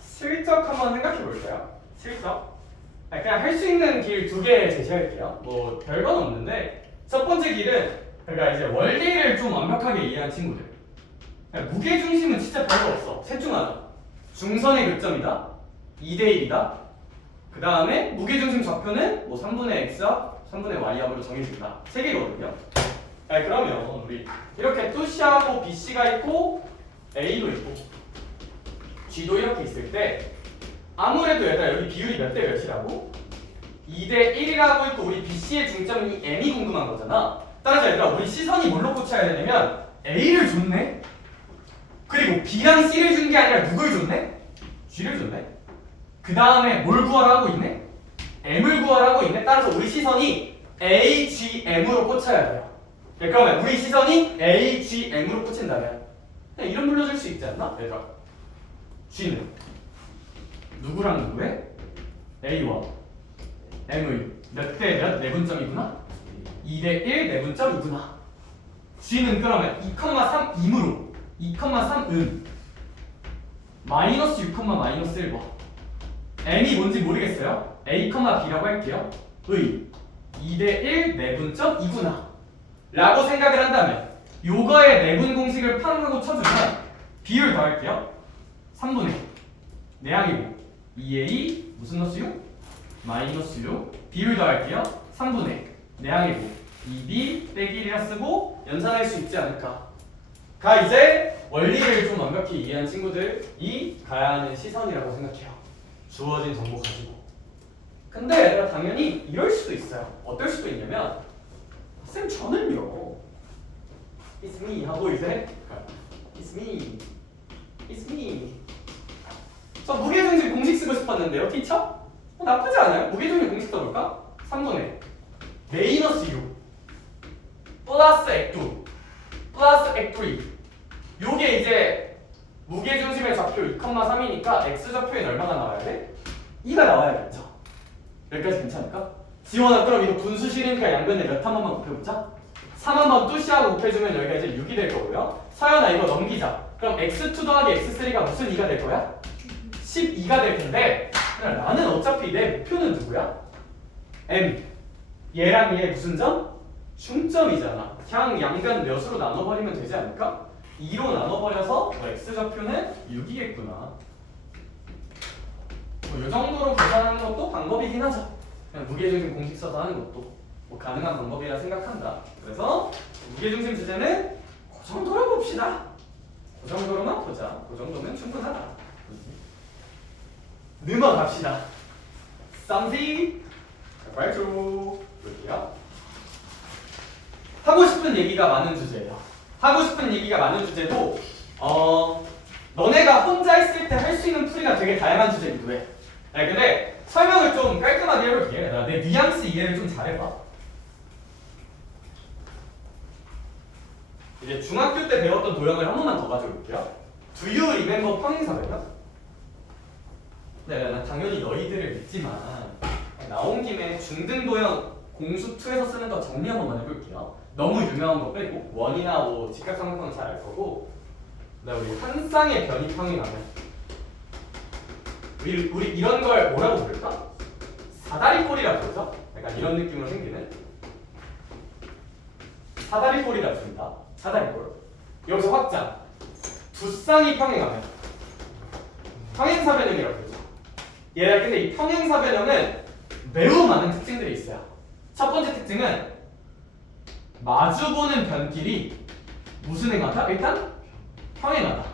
실적 한번 생각해 볼까요? 실적. 그냥 할 수 있는 길 2개 제시할게요. 뭐 별건 없는데 첫 번째 길은 그러니까 이제 원리를 좀 완벽하게 이해한 친구들. 무게 중심은 진짜 별거 없어. 셋 중 하나. 중선의 교점이다. 2대1이다. 그 다음에 무게 중심 좌표는 뭐 3분의 x압, 3분의 y압으로 정해진다. 3개거든요. 그러면 우리 이렇게 또C하고 BC가 있고 A도 있고 G도 이렇게 있을 때 아무래도 얘들아 여기 비율이 몇 대 몇이라고? 2대 1이라고 있고 우리 BC의 중점이 M이 궁금한 거잖아. 따라서 얘들아 우리 시선이 뭘로 꽂혀야 되냐면 A를 줬네? 그리고 B랑 C를 준 게 아니라 누굴 줬네? G를 줬네? 그 다음에 뭘 구하라 하고 있네? M을 구하라 하고 있네? 따라서 우리 시선이 A, G, M으로 꽂혀야 돼요. 그러면 우리 시선이 A, G, M으로 꽂힌다면 그냥 이름 불러줄 수 있지 않나? 얘들아 G는 누구랑 누구의? A와 M의 몇 대 몇 내분점이구나? 2대 1 내분점이구나. G는 그러면 2,3 임으로 2,3은 마이너스 6, 마이너스 1번 M이 뭔지 모르겠어요. A, B라고 할게요. 의 2대 1 내분점이구나 라고 생각을 한다면 요거의 내분 공식을 파악하고 쳐주면 비율 더할게요. 3분의 내항이고 2A 무슨 넣었어요? 마이너스 6 비율 더할게요. 3분의 내항이고 2B 빼기 1이라 쓰고 연산할 수 있지 않을까. 가 이제 원리를 좀 완벽히 이해한 친구들이 가야 하는 시선이라고 생각해요. 주어진 정보 가지고. 근데 얘들아 당연히 이럴 수도 있어요. 어떨 수도 있냐면 쌤 저는요 It's me 하고 이제 It's me 저 무게중심 공식 쓰고 싶었는데요 티처? 나쁘지 않아요. 무게중심 공식 써볼까? 3분의 마이너스 6 플러스 액2 플러스 액3. 요게 이제 무게중심의 좌표 2,3이니까 x좌표에는 얼마가 나와야 돼? 2가 나와야겠죠. 여기까지 괜찮을까? 지원아, 그럼 이거 분수식이니까 양변에 몇 한 번만 곱해보자. 3 한번 뚜시하고 곱해주면 여기가 이제 6이 될 거고요. 서연아, 이거 넘기자. 그럼 x2 더하기 x3가 무슨 2가 될 거야? 12가 될 텐데, 나는 어차피 내 목표는 누구야? m. 얘랑 얘 무슨 점? 중점이잖아. 그냥 양변 몇으로 나눠버리면 되지 않을까? 2로 나눠버려서 x좌표는 6이겠구나. 이 정도로 계산하는 것도 방법이긴 하죠. 그냥 무게중심 공식 써서 하는 것도 뭐 가능한 방법이라 생각한다. 그래서 무게중심 주제는 그 정도로 봅시다. 그 정도로만 보자. 그 정도면 충분하다. 넘어갑시다. 쌈지 발표 볼게요. 하고 싶은 얘기가 많은 주제예요. 하고 싶은 얘기가 많은 주제도 너네가 혼자 있을 때 할 수 있는 풀이가 되게 다양한 주제이기도 해. 네, 근데 설명을 좀 깔끔하게 해볼게. 내 뉘앙스 이해를 좀 잘해봐. 이제 중학교 때 배웠던 도형을 한 번만 더 가져올게요. Do you remember 평행사변형? 네, 난 당연히 너희들을 믿지만 나온 김에 중등도형 공수2에서 쓰는 거 정리 한 번만 해볼게요. 너무 유명한 거 빼고 원이나 뭐 직각삼각형은 잘 알 거고, 우리 한 쌍의 변이 평행하면 우리 이런 걸 뭐라고 부를까? 사다리꼴이라고 부르죠? 약간 이런 느낌으로 생기는 사다리꼴이라고 부른다. 사다리꼴. 여기서 확장. 두 쌍이 평행하면 평행사변형이라고 부르죠. 얘들 근데 이 평행사변형은 매우 많은 특징들이 있어요. 첫 번째 특징은 마주보는 변끼리 무슨 행하다? 일단 평행하다.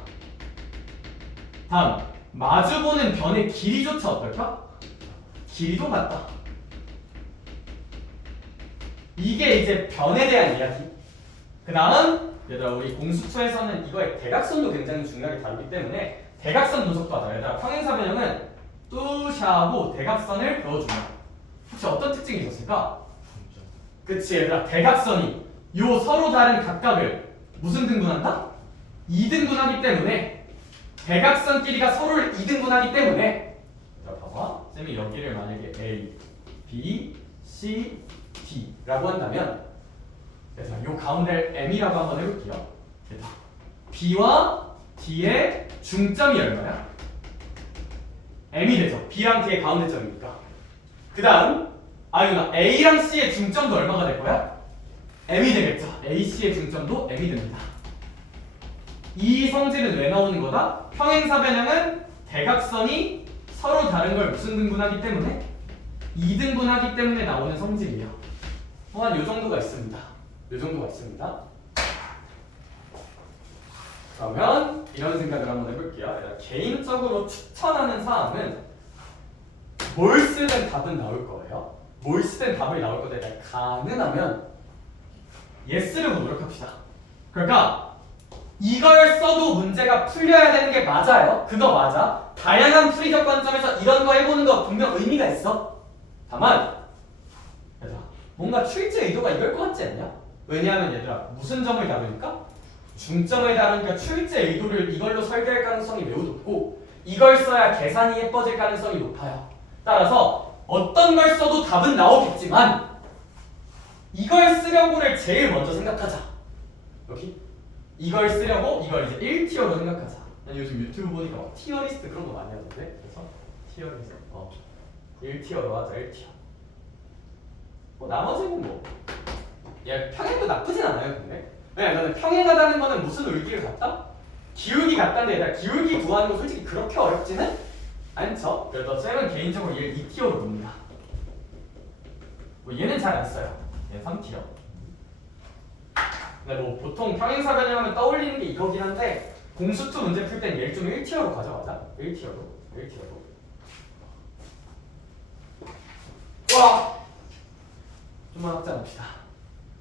다음, 마주보는 변의 길이조차 어떨까? 길이도 같다. 이게 이제 변에 대한 이야기. 그 다음, 얘들아 우리 공수2에서는 이거의 대각선도 굉장히 중요하게 다루기 때문에 대각선 분석도 하자. 얘들아 평행사변형은 뚜샤하고 대각선을 그어준다. 혹시 어떤 특징이 있었을까? 그치, 얘들아 대각선이 요 서로 다른 각각을 무슨 등분한다? 2등분하기 때문에 대각선끼리가 서로를 2등분하기 때문에 자 봐봐, 쌤이 여기를 만약에 A, B, C, D라고 한다면 그래서 요 가운데를 M이라고 한번 해볼게요. 됐다. B와 D의 중점이 얼마야? M이 되죠. B랑 D의 가운데 점이니까. 그 다음 아유나 A랑 C의 중점도 얼마가 될 거야? M이 되겠죠. AC의 중점도 M이 됩니다. 이 성질은 왜 나오는 거다? 평행사변형은 대각선이 서로 다른 걸 무슨 등분하기 때문에? 2등분하기 때문에 나오는 성질이에요. 한 요 정도가 있습니다. 요 정도가 있습니다. 그러면 이런 생각을 한번 해볼게요. 개인적으로 추천하는 사항은 뭘 쓰든 답은 나올 거예요. 뭘 쓰든 답이 나올 건데 가능하면 얘 쓰려고 노력합시다. 그러니까 이걸 써도 문제가 풀려야 되는 게 맞아요. 그거 맞아. 다양한 풀이적 관점에서 이런 거 해보는 거 분명 의미가 있어. 다만 얘들아 뭔가 출제 의도가 이럴 것 같지 않냐? 왜냐하면 얘들아 무슨 점을 다루니까? 중점을 다루니까 출제 의도를 이걸로 설계할 가능성이 매우 높고 이걸 써야 계산이 예뻐질 가능성이 높아요. 따라서 어떤 걸 써도 답은 나오겠지만 이걸 쓰려고를 제일 먼저 생각하자. 여기 이걸 쓰려고 이걸 이제 1티어로 생각하자. 난 요즘 유튜브 보니까 막 티어리스트 그런 거 많이 하던데. 그래서 티어리스트 1티어로 하자. 1티어. 뭐 나머지는 뭐 야, 평행도 나쁘진 않아요. 근데 나는 평행하다는 거는 무슨 의기를 갖다? 기울기 같다는데 얘들아 기울기 구하는 거 솔직히 그렇게 어렵지는 않죠. 그래서 쌤은 개인적으로 얘를 2티어로 봅니다. 뭐 얘는 잘 안 써요. 얘는 3티어. 근데 뭐 보통 평행사변형 하면 떠올리는 게 이거긴 한데 공수2 문제 풀 땐 얘를 좀 1티어로 가져가자. 1티어로. 와! 좀만 확장합시다.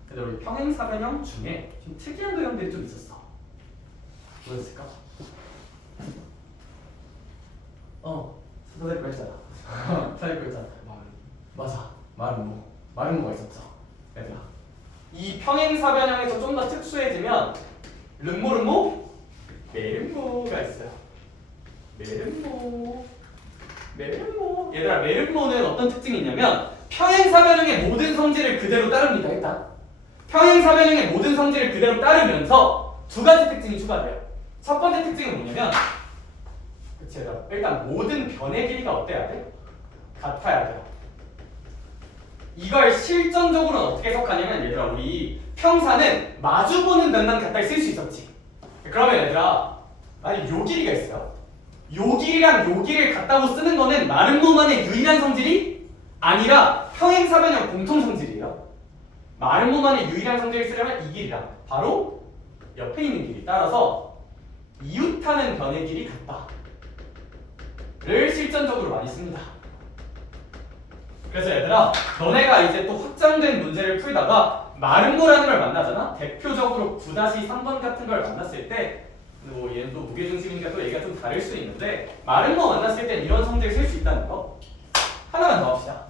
근데 우리 평행사변형 중에 좀 특이한 도형들이 좀 있었어. 뭐였을까? 수도대로 했잖아. 같아 이거잖아. 맞아. 마름모가 있었죠. 얘들아. 이 평행사변형에서 좀 더 특수해지면 름모름모 메름모가 있어요. 메름모. 얘들아, 메름모는 어떤 특징이 있냐면 평행사변형의 모든 성질을 그대로 따릅니다. 일단 평행사변형의 모든 성질을 그대로 따르면서 두 가지 특징이 추가돼요. 첫 번째 특징은 뭐냐면, 그치, 얘들아, 일단 모든 변의 길이가 어때야 돼? 같아야 돼요. 이걸 실전적으로는 어떻게 해석하냐면, 얘들아, 우리 평사는 마주보는 면만 같다 쓸 수 있었지. 그러면 얘들아, 아니 요 길이가 있어요. 요 길이랑 요 길이를 같다고 쓰는 거는 마름모만의 유일한 성질이 아니라 평행사변형 공통 성질이에요. 마름모만의 유일한 성질을 쓰려면 이 길이랑 바로 옆에 있는 길이, 따라서 이웃하는 변의 길이 같다를 실전적으로 많이 씁니다. 그래서 얘들아, 너네가 이제 또 확장된 문제를 풀다가 마름모라는 걸 만나잖아? 대표적으로 9-3번 같은 걸 만났을 때, 뭐 얘는 또 무게중심이니까 또 얘기가 좀 다를 수 있는데, 마름모 만났을 땐 이런 성질을 쓸 수 있다는 거. 하나만 더 합시다.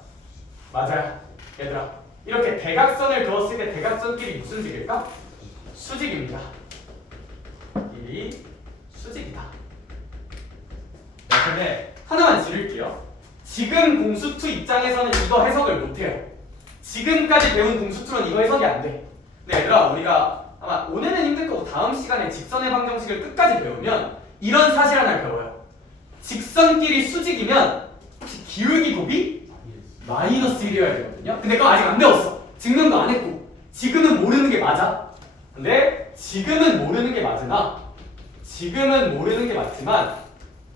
맞아요. 얘들아, 이렇게 대각선을 그었을 때 대각선끼리 무슨 식일까? 수직입니다. 이 수직이다. 네, 근데 하나만 지를게요. 지금 공수2 입장에서는 이거 해석을 못해요. 지금까지 배운 공수2는 이거 해석이 안 돼. 근데 얘들아, 우리가 아마 오늘은 힘들 거고 다음 시간에 직선의 방정식을 끝까지 배우면 이런 사실 하나를 배워요. 직선끼리 수직이면 혹시 기울기 곱이 -1이어야 되거든요. 근데 그거 아직 안 배웠어. 증명도 안 했고. 지금은 모르는 게 맞아. 근데 지금은 모르는 게 맞지만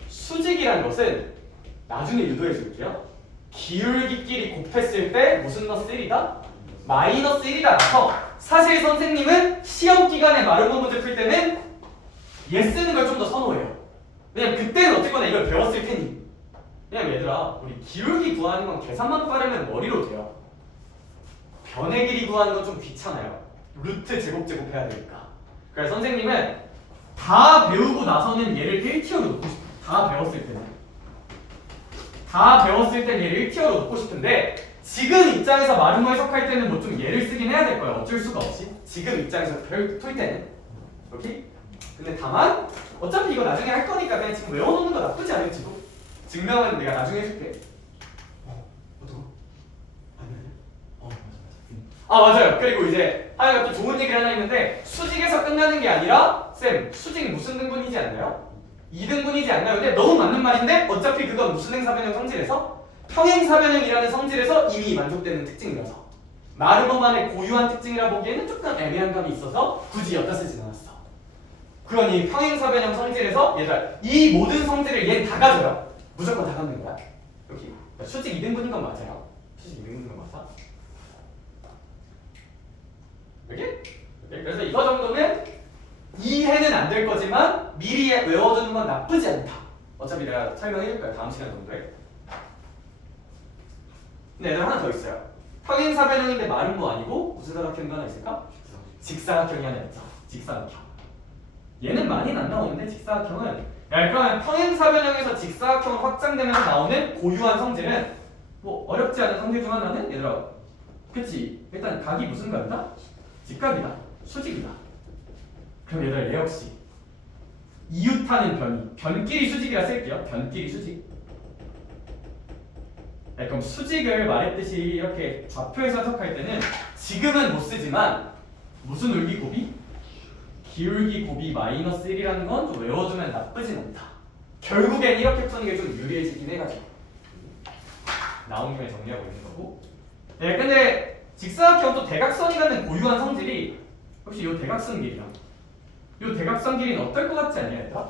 수직이라는 것은 나중에 유도해 줄게요. 기울기끼리 곱했을 때 무슨 +1이다? -1이다라서 사실 선생님은 시험 기간에 마름모 문제 풀 때는 얘 쓰는 걸 좀 더 선호해요. 왜냐면 그때는 어쨌거나 이걸 배웠을 테니. 왜냐면 얘들아, 우리 기울기 구하는 건 계산만 빠르면 머리로 돼요. 변의 길이 구하는 건 좀 귀찮아요. 루트 제곱해야 되니까. 그래서 선생님은 다 배우고 나서는 얘를 1티어로 놓고 싶어요. 다 배웠을 땐 얘를 1티어로 놓고 싶은데, 지금 입장에서 마름모 해석할 때는 뭐 좀 얘를 쓰긴 해야 될 거예요. 어쩔 수가 없이. 지금 입장에서 풀 때는. 오케이? 근데 다만 어차피 이거 나중에 할 거니까 그냥 지금 외워놓는 거 나쁘지 않을지도. 증명은 내가 나중에 해줄게. 어떡해? 맞아요. 그리고 이제 하여가 또 좋은 얘기를 하나 있는데, 수직에서 끝나는 게 아니라 쌤, 수직 무슨 등분이지 않나요? 2등분이지 않나요? 근데 너무 맞는 말인데 어차피 그건 무슨 행사변형 성질에서? 평행사변형이라는 성질에서 이미 만족되는 특징이라서 마름모만의 고유한 특징이라 보기에는 조금 애매한 감이 있어서 굳이 여기다 쓰진 않았어. 그러니 평행사변형 성질에서 얘들아, 이 모든 성질을 얘는 다 가져요. 무조건 다 갖는 거야. 여기 수직 2등분인 건 맞아요. 수직 2등분인 건 맞아. 여기? 그래서 이거 정도는 이해는 안 될 거지만 미리 외워두는 건 나쁘지 않다. 어차피 내가 설명해 줄 거야, 다음 시간 정도에. 근데 얘들 하나 더 있어요. 평행사변형인데 마름모 아니고 무슨 사각형이 하나 있을까? 직사각형이 하나 있죠. 직사각형. 얘는 많이는 안 나오는데 직사각형은, 그러면 평행사변형에서 직사각형 확장되면서 나오는 고유한 성질은 뭐 어렵지 않은 성질 중 하나는, 얘들아, 그치? 일단 각이 무슨 각이다? 직각이다. 수직이다. 그럼 얘들아, 얘 역시 이웃하는 변끼리 수직이라 쓸게요. 변끼리 수직. 그럼 수직을 말했듯이 이렇게 좌표에서 해석할 때는 지금은 못 쓰지만 무슨 울기 곱이? 기울기 곱이 -1이라는 건 좀 외워두면 나쁘진 않다. 결국엔 이렇게 푸는 게 좀 유리해지긴 해가지고 나온 김에 정리하고 있는 거고. 네, 근데 직사각형 또 대각선이라는 고유한 성질이 혹시 이 대각선 길이랑 이 대각선 길이는 어떨 것 같지 않냐, 얘들아?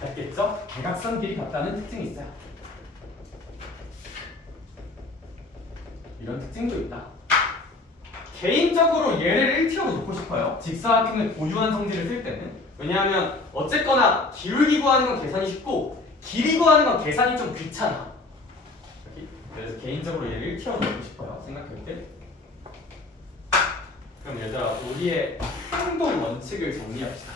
같겠죠? 대각선 길이 같다는 특징이 있어요. 이런 특징도 있다. 개인적으로 얘를 1티어로 놓고 싶어요. 직사각형의 고유한 성질을 쓸 때는. 왜냐하면 어쨌거나 기울기 구하는 건 계산이 쉽고 길이 구하는 건 계산이 좀 귀찮아. 그래서 개인적으로 얘를 1티어로 놓고 싶어요. 생각할 때. 그럼 얘들아, 우리의 행동 원칙을 정리합시다.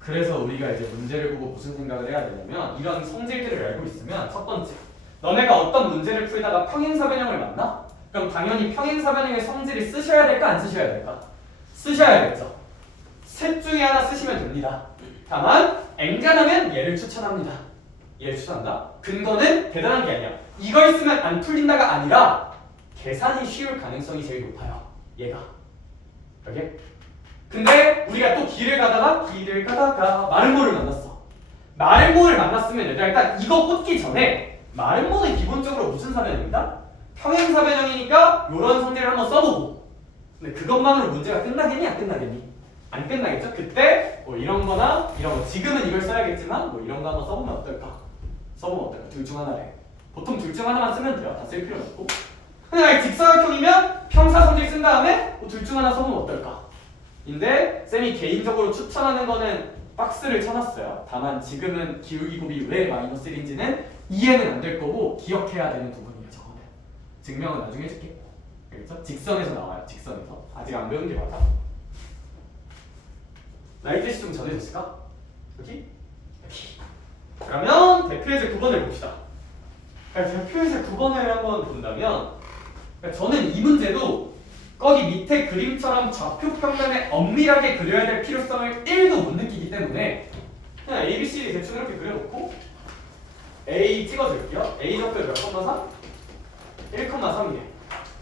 그래서 우리가 이제 문제를 보고 무슨 생각을 해야 되냐면, 이런 성질들을 알고 있으면 첫 번째, 너네가 어떤 문제를 풀다가 평행사변형을 만나? 그럼 당연히 평행사변형의 성질을 쓰셔야 될까 안 쓰셔야 될까? 쓰셔야겠죠. 셋 중에 하나 쓰시면 됩니다. 다만 앵간하면 얘를 추천합니다. 얘를 추천한다. 근거는 대단한 게 아니야. 이걸 쓰면 안 풀린다가 아니라 계산이 쉬울 가능성이 제일 높아요. 얘가. 오케이? 근데 우리가 또 길을 가다가 마름모를 만났어. 마름모를 만났으면 일단 이거 꽂기 전에 마름모는 기본적으로 무슨 사변형이다? 평행사변형이니까 이런 성질을 한번 써보고. 근데 그것만으로 문제가 끝나겠니? 안 끝나겠니? 안 끝나겠죠? 그때 뭐 이런 거나 이런 거 지금은 이걸 써야겠지만 뭐 이런 거 한번 써보면 어떨까? 써보면 어떨까? 둘 중 하나래. 보통 둘 중 하나만 쓰면 돼요. 다 쓸 필요는 없고. 그냥 직사각형이면 평사성질 쓴 다음에 뭐 둘 중 하나 써보면 어떨까? 인데 쌤이 개인적으로 추천하는 거는 박스를 쳐놨어요. 다만 지금은 기울기 곱이 왜 마이너스 1인지는 이해는 안 될 거고 기억해야 되는 부분이에요. 저거는. 증명은 나중에 해줄게. 알겠죠? 직선에서 나와요. 직선에서. 아직 안 배운 게 맞아. 나이테시 좀 전해졌을까? 여기? 여기. 그러면 대표에서 9번을 봅시다. 대표에서 9번을 한번 본다면 저는 이 문제도 거기 밑에 그림처럼 좌표 평면에 엄밀하게 그려야 될 필요성을 1도 못 느끼기 때문에 그냥 A, B, C 대충 이렇게 그려놓고 A 찍어줄게요. A 좌표 몇 컴마 3? 1,3이래.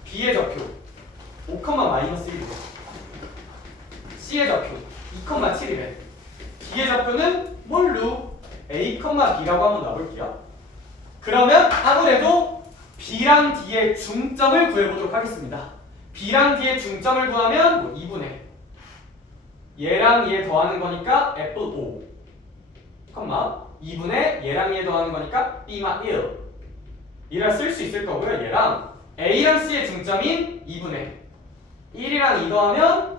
B의 좌표 5,-1이래. C의 좌표 2,7이래. D의 좌표는 뭘로? A, B라고 한번 놔볼게요. 그러면 아무래도 B랑 D의 중점을 구해보도록 하겠습니다. B랑 D의 중점을 구하면 뭐 2분의 얘랑 얘 더하는 거니까 F5 2분의 얘랑 얘 더하는 거니까 B마 1 이라 쓸 수 있을 거고요. 얘랑 A랑 C의 중점인 2분의 1이랑 2 더하면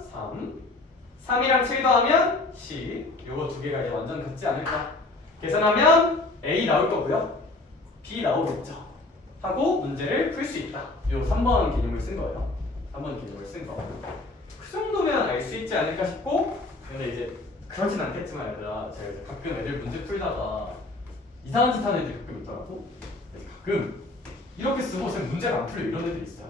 3이랑 7 더하면 10 요거 두 개가 이제 완전 같지 않을까. 계산하면 A 나올 거고요. B 나오겠죠. 하고 문제를 풀 수 있다. 요 3번 개념을 쓴 거예요. 3번 개념을 쓴 거. 그 정도면 알 수 있지 않을까 싶고, 근데 이제 그렇진 않겠지만 얘들아, 제가 이제 가끔 애들 문제 풀다가 이상한 짓 하는 애들이 가끔 있더라고. 그래서 가끔 이렇게 쓰고 쌤 문제가 안 풀려 이런 애들이 있어요.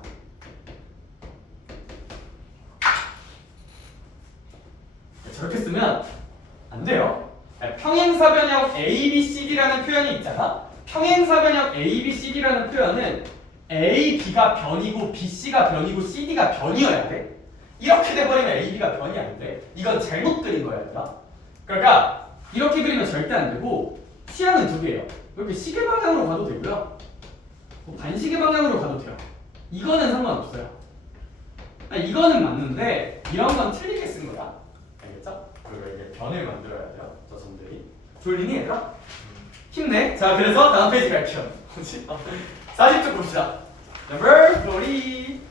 저렇게 쓰면 안 돼요. 평행사변형 A, B, C, D라는 표현이 있잖아. 평행사변형 A, B, C, D라는 표현은 A, B가 변이고 B, C가 변이고 C, D가 변이어야 돼. 이렇게 돼버리면 A, B가 변이 안 돼. 이건 잘못 그린 거야, 얘들아. 그러니까 이렇게 그리면 절대 안 되고 취향은 두 개예요. 이렇게 시계 방향으로 가도 되고요. 뭐 반시계 방향으로 가도 돼요. 이거는 상관없어요. 이거는 맞는데 이런 건 틀리게 쓴 거야. 알겠죠? 그리고 이게 변을 만들어야 돼요. 저 점들이. 졸리니 얘들아? 힘내. 자, 그래서 다음 페이지 갈게요. 뭐지? 40쪽 봅시다. Number 40.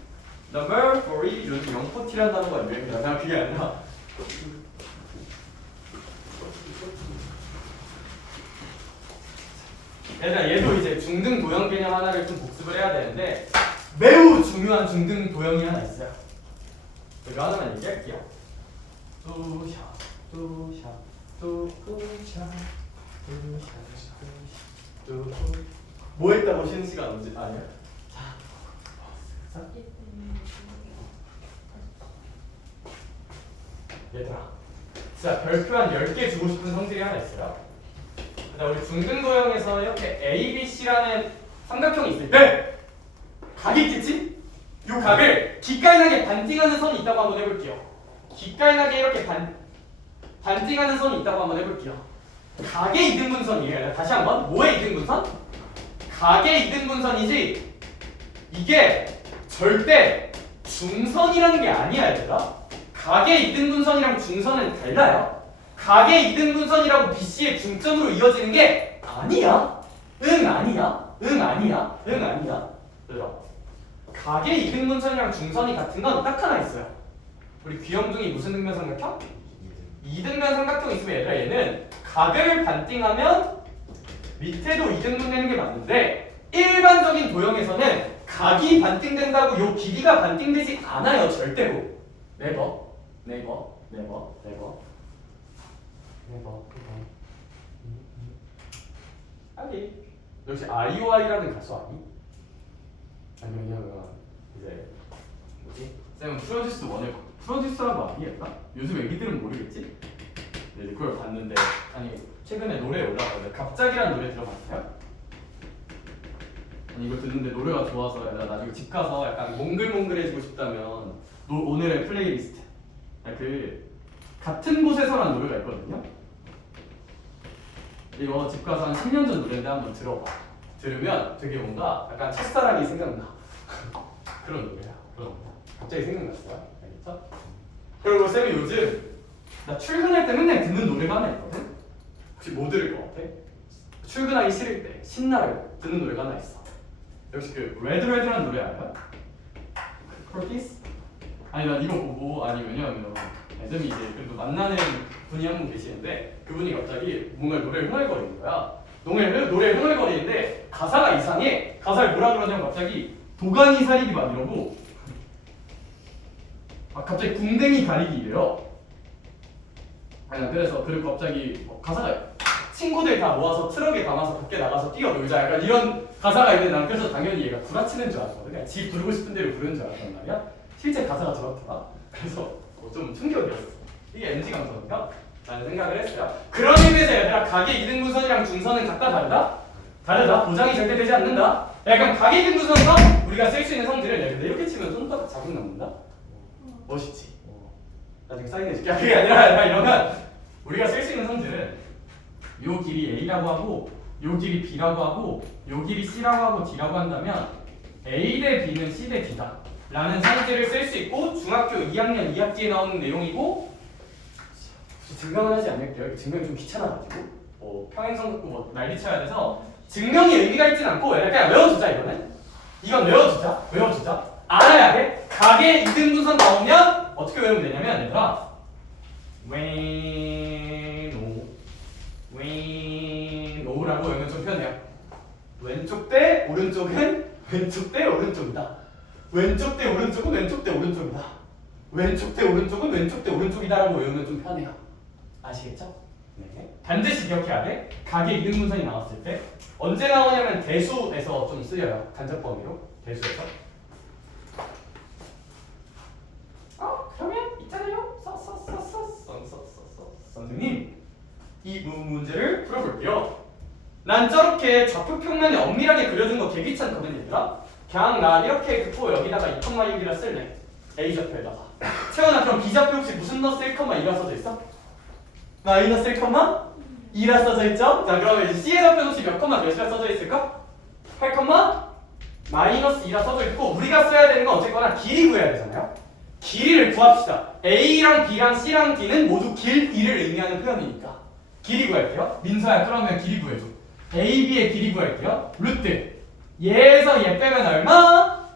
Number 40. 요즘 영포티라는 단어가 유행이야. 나 그게 아니라. 얘들아, 얘도 이제 중등 도형 개념 하나를 좀 복습을 해야 되는데 매우 중요한 중등 도형이 하나 있어요. 이거 하나만 얘기할게요. 뚜샤, 뚜샤, 뚜샤, 뚜샤. 뭐 했다고 쉬는 시간 언제? 아니야. 자, 얘들아, 진짜 별표 한 10개 주고 싶은 성질이 하나 있어요. 우리 중등도형에서 이렇게 ABC라는 삼각형이 있을 때 각이 있겠지? 이 각을 기깔나게 반띵하는 선이 있다고 한번 해볼게요. 기깔나게 이렇게 반띵하는 선이 있다고 한번 해볼게요. 각의 이등분선이에요. 다시 한번, 뭐의 이등분선? 각의 이등분선이지 이게 절대 중선이라는 게 아니야, 얘들아. 각의 이등분선이랑 중선은 달라요. 각의 이등분선이라고 BC의 중점으로 이어지는 게 아니야. 응 아니야. 응 아니야. 응 아니야. 얘들아, 각의 이등분선이랑 중선이 같은 건 딱 하나 있어요. 우리 귀염둥이 무슨 등변 삼각형? 이등변 삼각형이 있으면 얘들아, 얘는 각을 반띵하면 밑에도 이등분 되는 게 맞는데 일반적인 도형에서는 각이 반띵된다고 요 길이가 반띵되지 않아요. 절대로. 네버 네버 네버 네버 네버. 아기 역시 IOI라는 가수 아니? 아니 왜냐면 이제 뭐지? 쌤은 프로듀스 1을 프로듀서라고 아니 얘가? 요즘 애기들은 모르겠지? 네, 그걸 봤는데 아니 최근에 노래에 올라왔는데 갑자기란 노래 들어봤어요? 아니 이거 듣는데 노래가 좋아서 나 나중에 집 가서 약간 몽글몽글해지고 싶다면 오늘의 플레이리스트 그 같은 곳에서라는 노래가 있거든요. 이거 집 가서 한 10년 전 노래인데 한번 들어봐. 들으면 되게 뭔가 약간 첫사랑이 생각나. 그런 노래야. 그런 노래. 갑자기 생각났어요. 알겠죠? 그리고 쌤이 요즘 나 출근할 때 맨날 듣는 노래가 하나 있거든? 혹시 뭐 들을 것 같아? 출근하기 싫을 때 신나요 듣는 노래가 하나 있어. 역시 그 레드라는 노래 알아요? 크로키스? 아니 난 이거 보고 아니 왜냐면 쌤이 이제 그래도 만나는 분이 한 분 계시는데 그분이 갑자기 뭔가 노래를 흥얼거리는 거야. 노래를 흥얼거리는데 가사가 이상해. 가사를 뭐라 그러냐면 갑자기 도가니 사리기 막 이러고 갑자기 궁뎅이 가리기 이래요. 아니 그래서 그리고 갑자기 가사가 친구들 다 모아서 트럭에 담아서 밖에 나가서 뛰어놀자 약간 이런 가사가 있는데 난 그래서 당연히 얘가 구라치는 줄 알았거든. 그냥 지 부르고 싶은 대로 부르는 줄 알았단 말이야. 실제 가사가 저렇더라. 그래서 좀 충격이었어. 이게 NG 감성인가? 라는 생각을 했어요. 그런 의미에서 얘들아 가계 이등분선이랑 중선은 각각 다르다? 다르다. 보장이 절대 되지 않는다. 약간 가계 이등분선서 우리가 쓸 수 있는 성질을 근데 이렇게 치면 손가락 자국 남는다? 멋있지? 나중에 사인해줄게. 그게 아니라 이러면 우리가 쓸 수 있는 성질은 요 길이 A라고 하고 요 길이 B라고 하고 요 길이 C라고 하고 D라고 한다면 A 대 B는 C 대 D다 라는 성질을 쓸 수 있고 중학교 2학년 2학기에 나오는 내용이고 증명은 하지 않을게요. 증명이 좀 귀찮아가지고 평행선 긋고 뭐 난리 쳐야 돼서 증명이 의미가 있진 않고 그냥 외워두자 이거는. 이건 외워두자. 알아야 돼. 가계 이등분선 나오면 어떻게 외우면 되냐면 얘들아 웨노라고 외우면 좀 편해요. 왼쪽 대 오른쪽은 왼쪽 대 오른쪽이다. 왼쪽 대 오른쪽은 왼쪽 대 오른쪽이다. 왼쪽 대 오른쪽은 왼쪽 대 오른쪽이다라고 외우면 좀 편해요. 아시겠죠? 네. 반드시 기억해야 돼. 가계 이등분선이 나왔을 때 언제 나오냐면 대수에서 좀 쓰여요. 간접 범위로 대수에서. 그러면 있잖아요. 선생님 이 문제를 풀어볼게요. 난 저렇게 좌표평면에 엄밀하게 그려준 거 개귀찮거든 얘들아. 그냥 나 이렇게 긋고 여기다가 2,6이라 쓸래. A좌표에다가. 채원아 그럼 B좌표 혹시 무슨 넣었어? 1,2라 써져 있어? 마이너스 1,2라 써져 있죠? 자 그러면 이제 C의 좌표는 혹시 몇 컴마 몇이라 써져 있을까? 8, 마이너스 2라 써져 있고 우리가 써야 되는 건 어쨌거나 길이 구해야 되잖아요. 길이를 구합시다. A랑 B랑 C랑 D는 모두 길이를 의미하는 표현이니까 길이 구할게요. 민서야 그러면 길이 구해줘. A, B의 길이 구할게요. 루트 얘에서 얘 빼면 얼마?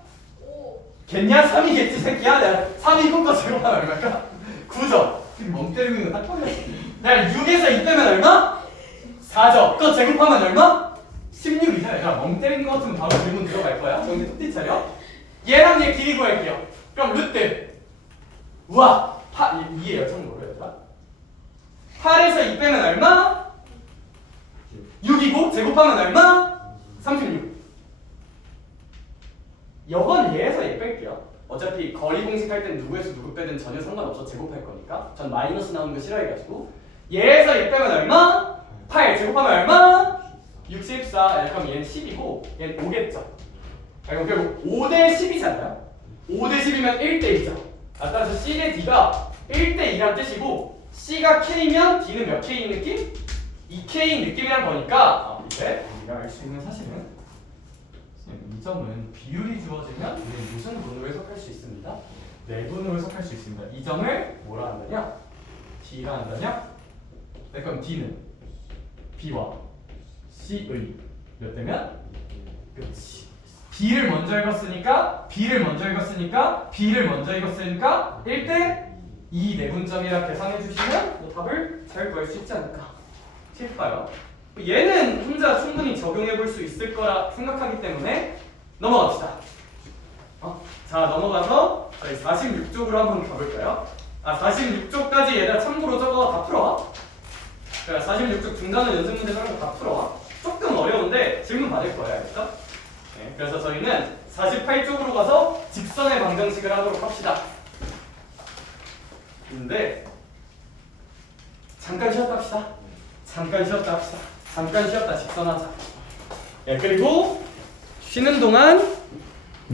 5 겠냐? 3이겠지 새끼야. 내가 3이 곱거 제곱하면 얼마일까? 9죠. 지금 멍 때리고 있는 거 딱 걸렸어. 내가 6에서 2 빼면 얼마? 4죠. 그거 제곱하면 얼마? 16이잖아. 내가 멍 때리는 거 같으면 바로 질문 들어갈 거야. 정신 뚝 차려. 얘랑 얘 길이 구할게요. 그럼 루트 우와! 2예요 참고로 얘들아. 8에서 2 빼면 얼마? 6이고 제곱하면 얼마? 36. 이건 얘에서 얘 뺄게요. 어차피 거리 공식할 땐 누구에서 누구 빼든 전혀 상관없어. 제곱할 거니까. 전 마이너스 나오는 거 싫어해가지고 얘에서 얘 빼면 얼마? 8 제곱하면 얼마? 64. 그럼 얘는 10이고 얘는 5겠죠. 그럼 결국 5대 10이잖아요. 5대 10이면 1대 2죠. 따라서 C 대 D가 1대 2란 뜻이고 C가 K면 D는 몇 K인 느낌? 2K인 느낌이란 거니까 이제 우리가 알 수 있는 사실은 이 점은 비율이 주어지면 우리는 무슨 분으로 해석할 수 있습니다. 내분으로 해석할 수 있습니다. 이 점을 뭐라 한다냐? D라 한다냐? 그럼 D는 B와 C의 몇 대면? 그렇지. B를 먼저 읽었으니까 B를 먼저 읽었으니까 1대 2 내분점이라 계산해 주시면 답을 잘 구할 수 있지 않을까 싶어요. 얘는 혼자 충분히 적용해 볼 수 있을 거라 생각하기 때문에 넘어갑시다. 자 넘어가서 46쪽으로 한번 가볼까요? 46쪽까지 얘들아 참고로 저거 다 풀어와. 46쪽 중단은 연습 문제 저런 거 다 풀어와. 조금 어려운데 질문 받을 거예요. 알겠죠? 네, 그래서 저희는 48쪽으로 가서 직선의 방정식을 하도록 합시다. 근데 잠깐 쉬었다 합시다. 잠깐 쉬었다 합시다. 잠깐 쉬었다 직선하자. 예, 그리고 쉬는 동안